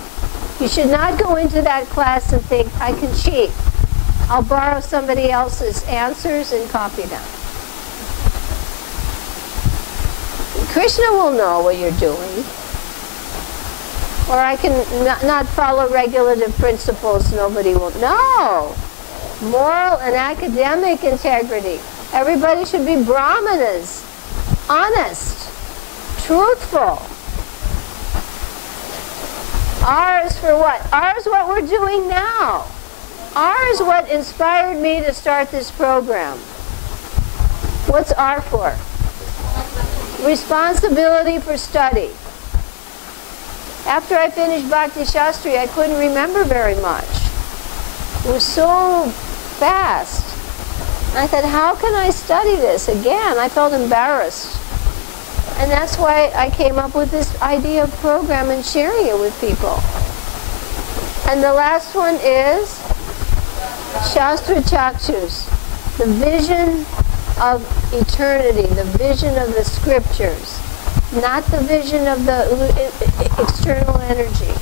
You should not go into that class and think, I can cheat. I'll borrow somebody else's answers and copy them. Krishna will know what you're doing. Or I can not follow regulative principles, nobody will. No! Moral and academic integrity. Everybody should be brahmanas. Honest. Truthful. R is for what? R is what we're doing now. R is what inspired me to start this program. What's R for? Responsibility for study. After I finished Bhakti Shastri, I couldn't remember very much. It was so fast. I thought, how can I study this again? I felt embarrassed. And that's why I came up with this idea of program and sharing it with people. And the last one is Shastra Chakshus, the vision of eternity, the vision of the scriptures, not the vision of the external energy.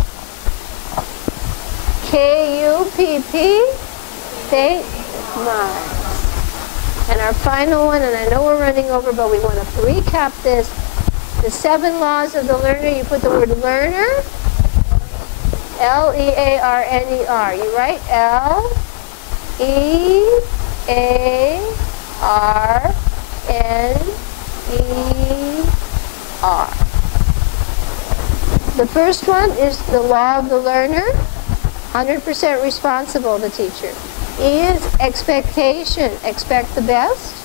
K-U-P-P, faith, mind. And our final one, and I know we're running over, but we want to recap this. The 7 laws of the learner, you put the word learner, L-E-A-R-N-E-R. You write L-E-A-R-N-E-R. The first one is the law of the learner, 100% responsible, the teacher. E is expectation, expect the best.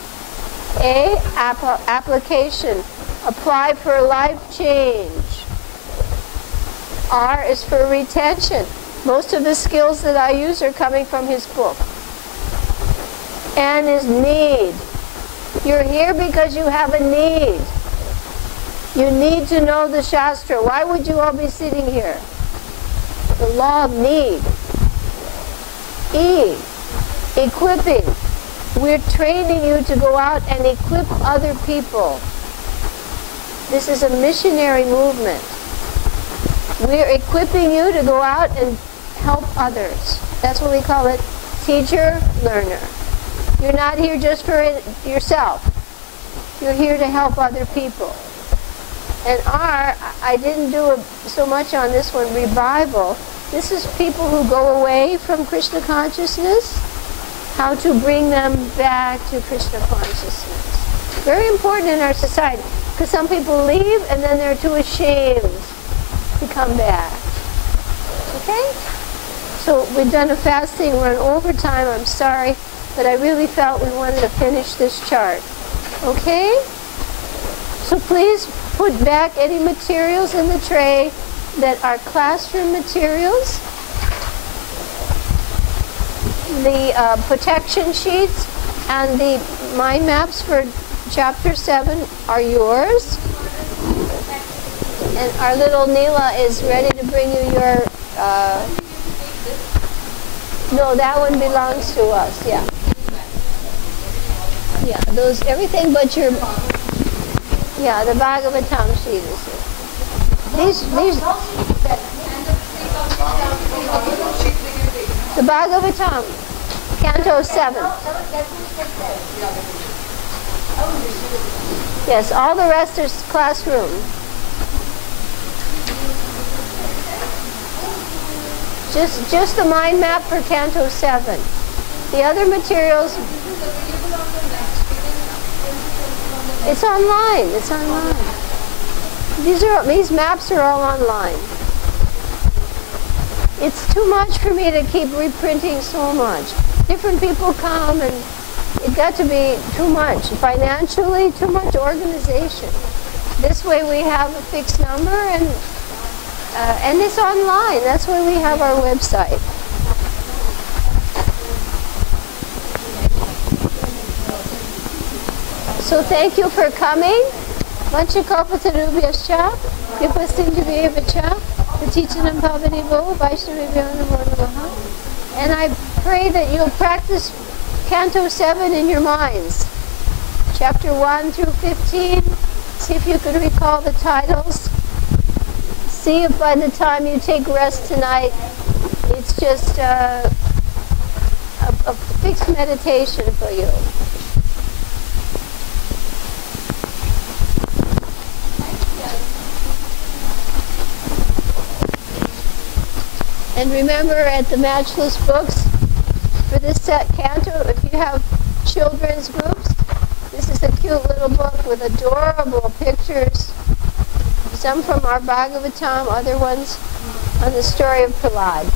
A, application, apply for life change. R is for retention. Most of the skills that I use are coming from his book. N is need. You're here because you have a need. You need to know the Shastra. Why would you all be sitting here? The law of need. E, equipping. We're training you to go out and equip other people. This is a missionary movement. We're equipping you to go out and help others. That's what we call it, teacher, learner. You're not here just for yourself. You're here to help other people. And R, I didn't do so much on this one, revival. This is people who go away from Krishna consciousness, how to bring them back to Krishna consciousness. Very important in our society, because some people leave and then they're too ashamed to come back. Okay? So we've done a fasting, we're in overtime, I'm sorry, but I really felt we wanted to finish this chart. Okay? So please put back any materials in the tray that are classroom materials. The protection sheets and the mind maps for chapter 7 are yours. And our little Neela is ready to bring you your No, that one belongs to us, yeah. Yeah, those, everything but your, yeah, the Bhagavatam sheet is here. The Bhagavatam, Canto 7. Yes, all the rest is classroom. Just the mind map for Canto 7. The other materials, it's online. It's online. These maps are all online. It's too much for me to keep reprinting so much. Different people come and it got to be too much. Financially, too much organization. This way we have a fixed number and it's online. That's why we have our website. So thank you for coming. Vanchakalpatarubhyascha, Kripasindhubhyeva-cha, Patichanam Pavanivo, Vaishnavibhyo Namo Namaha. And I pray that you'll practice Canto 7 in your minds. Chapter 1 through 15. See if you can recall the titles. See if by the time you take rest tonight, it's just a fixed meditation for you. And remember, at the Matchless Books, for this set Canto, if you have children's groups, this is a cute little book with adorable pictures. Some from our Bhagavatam, other ones on the story of Prahlad.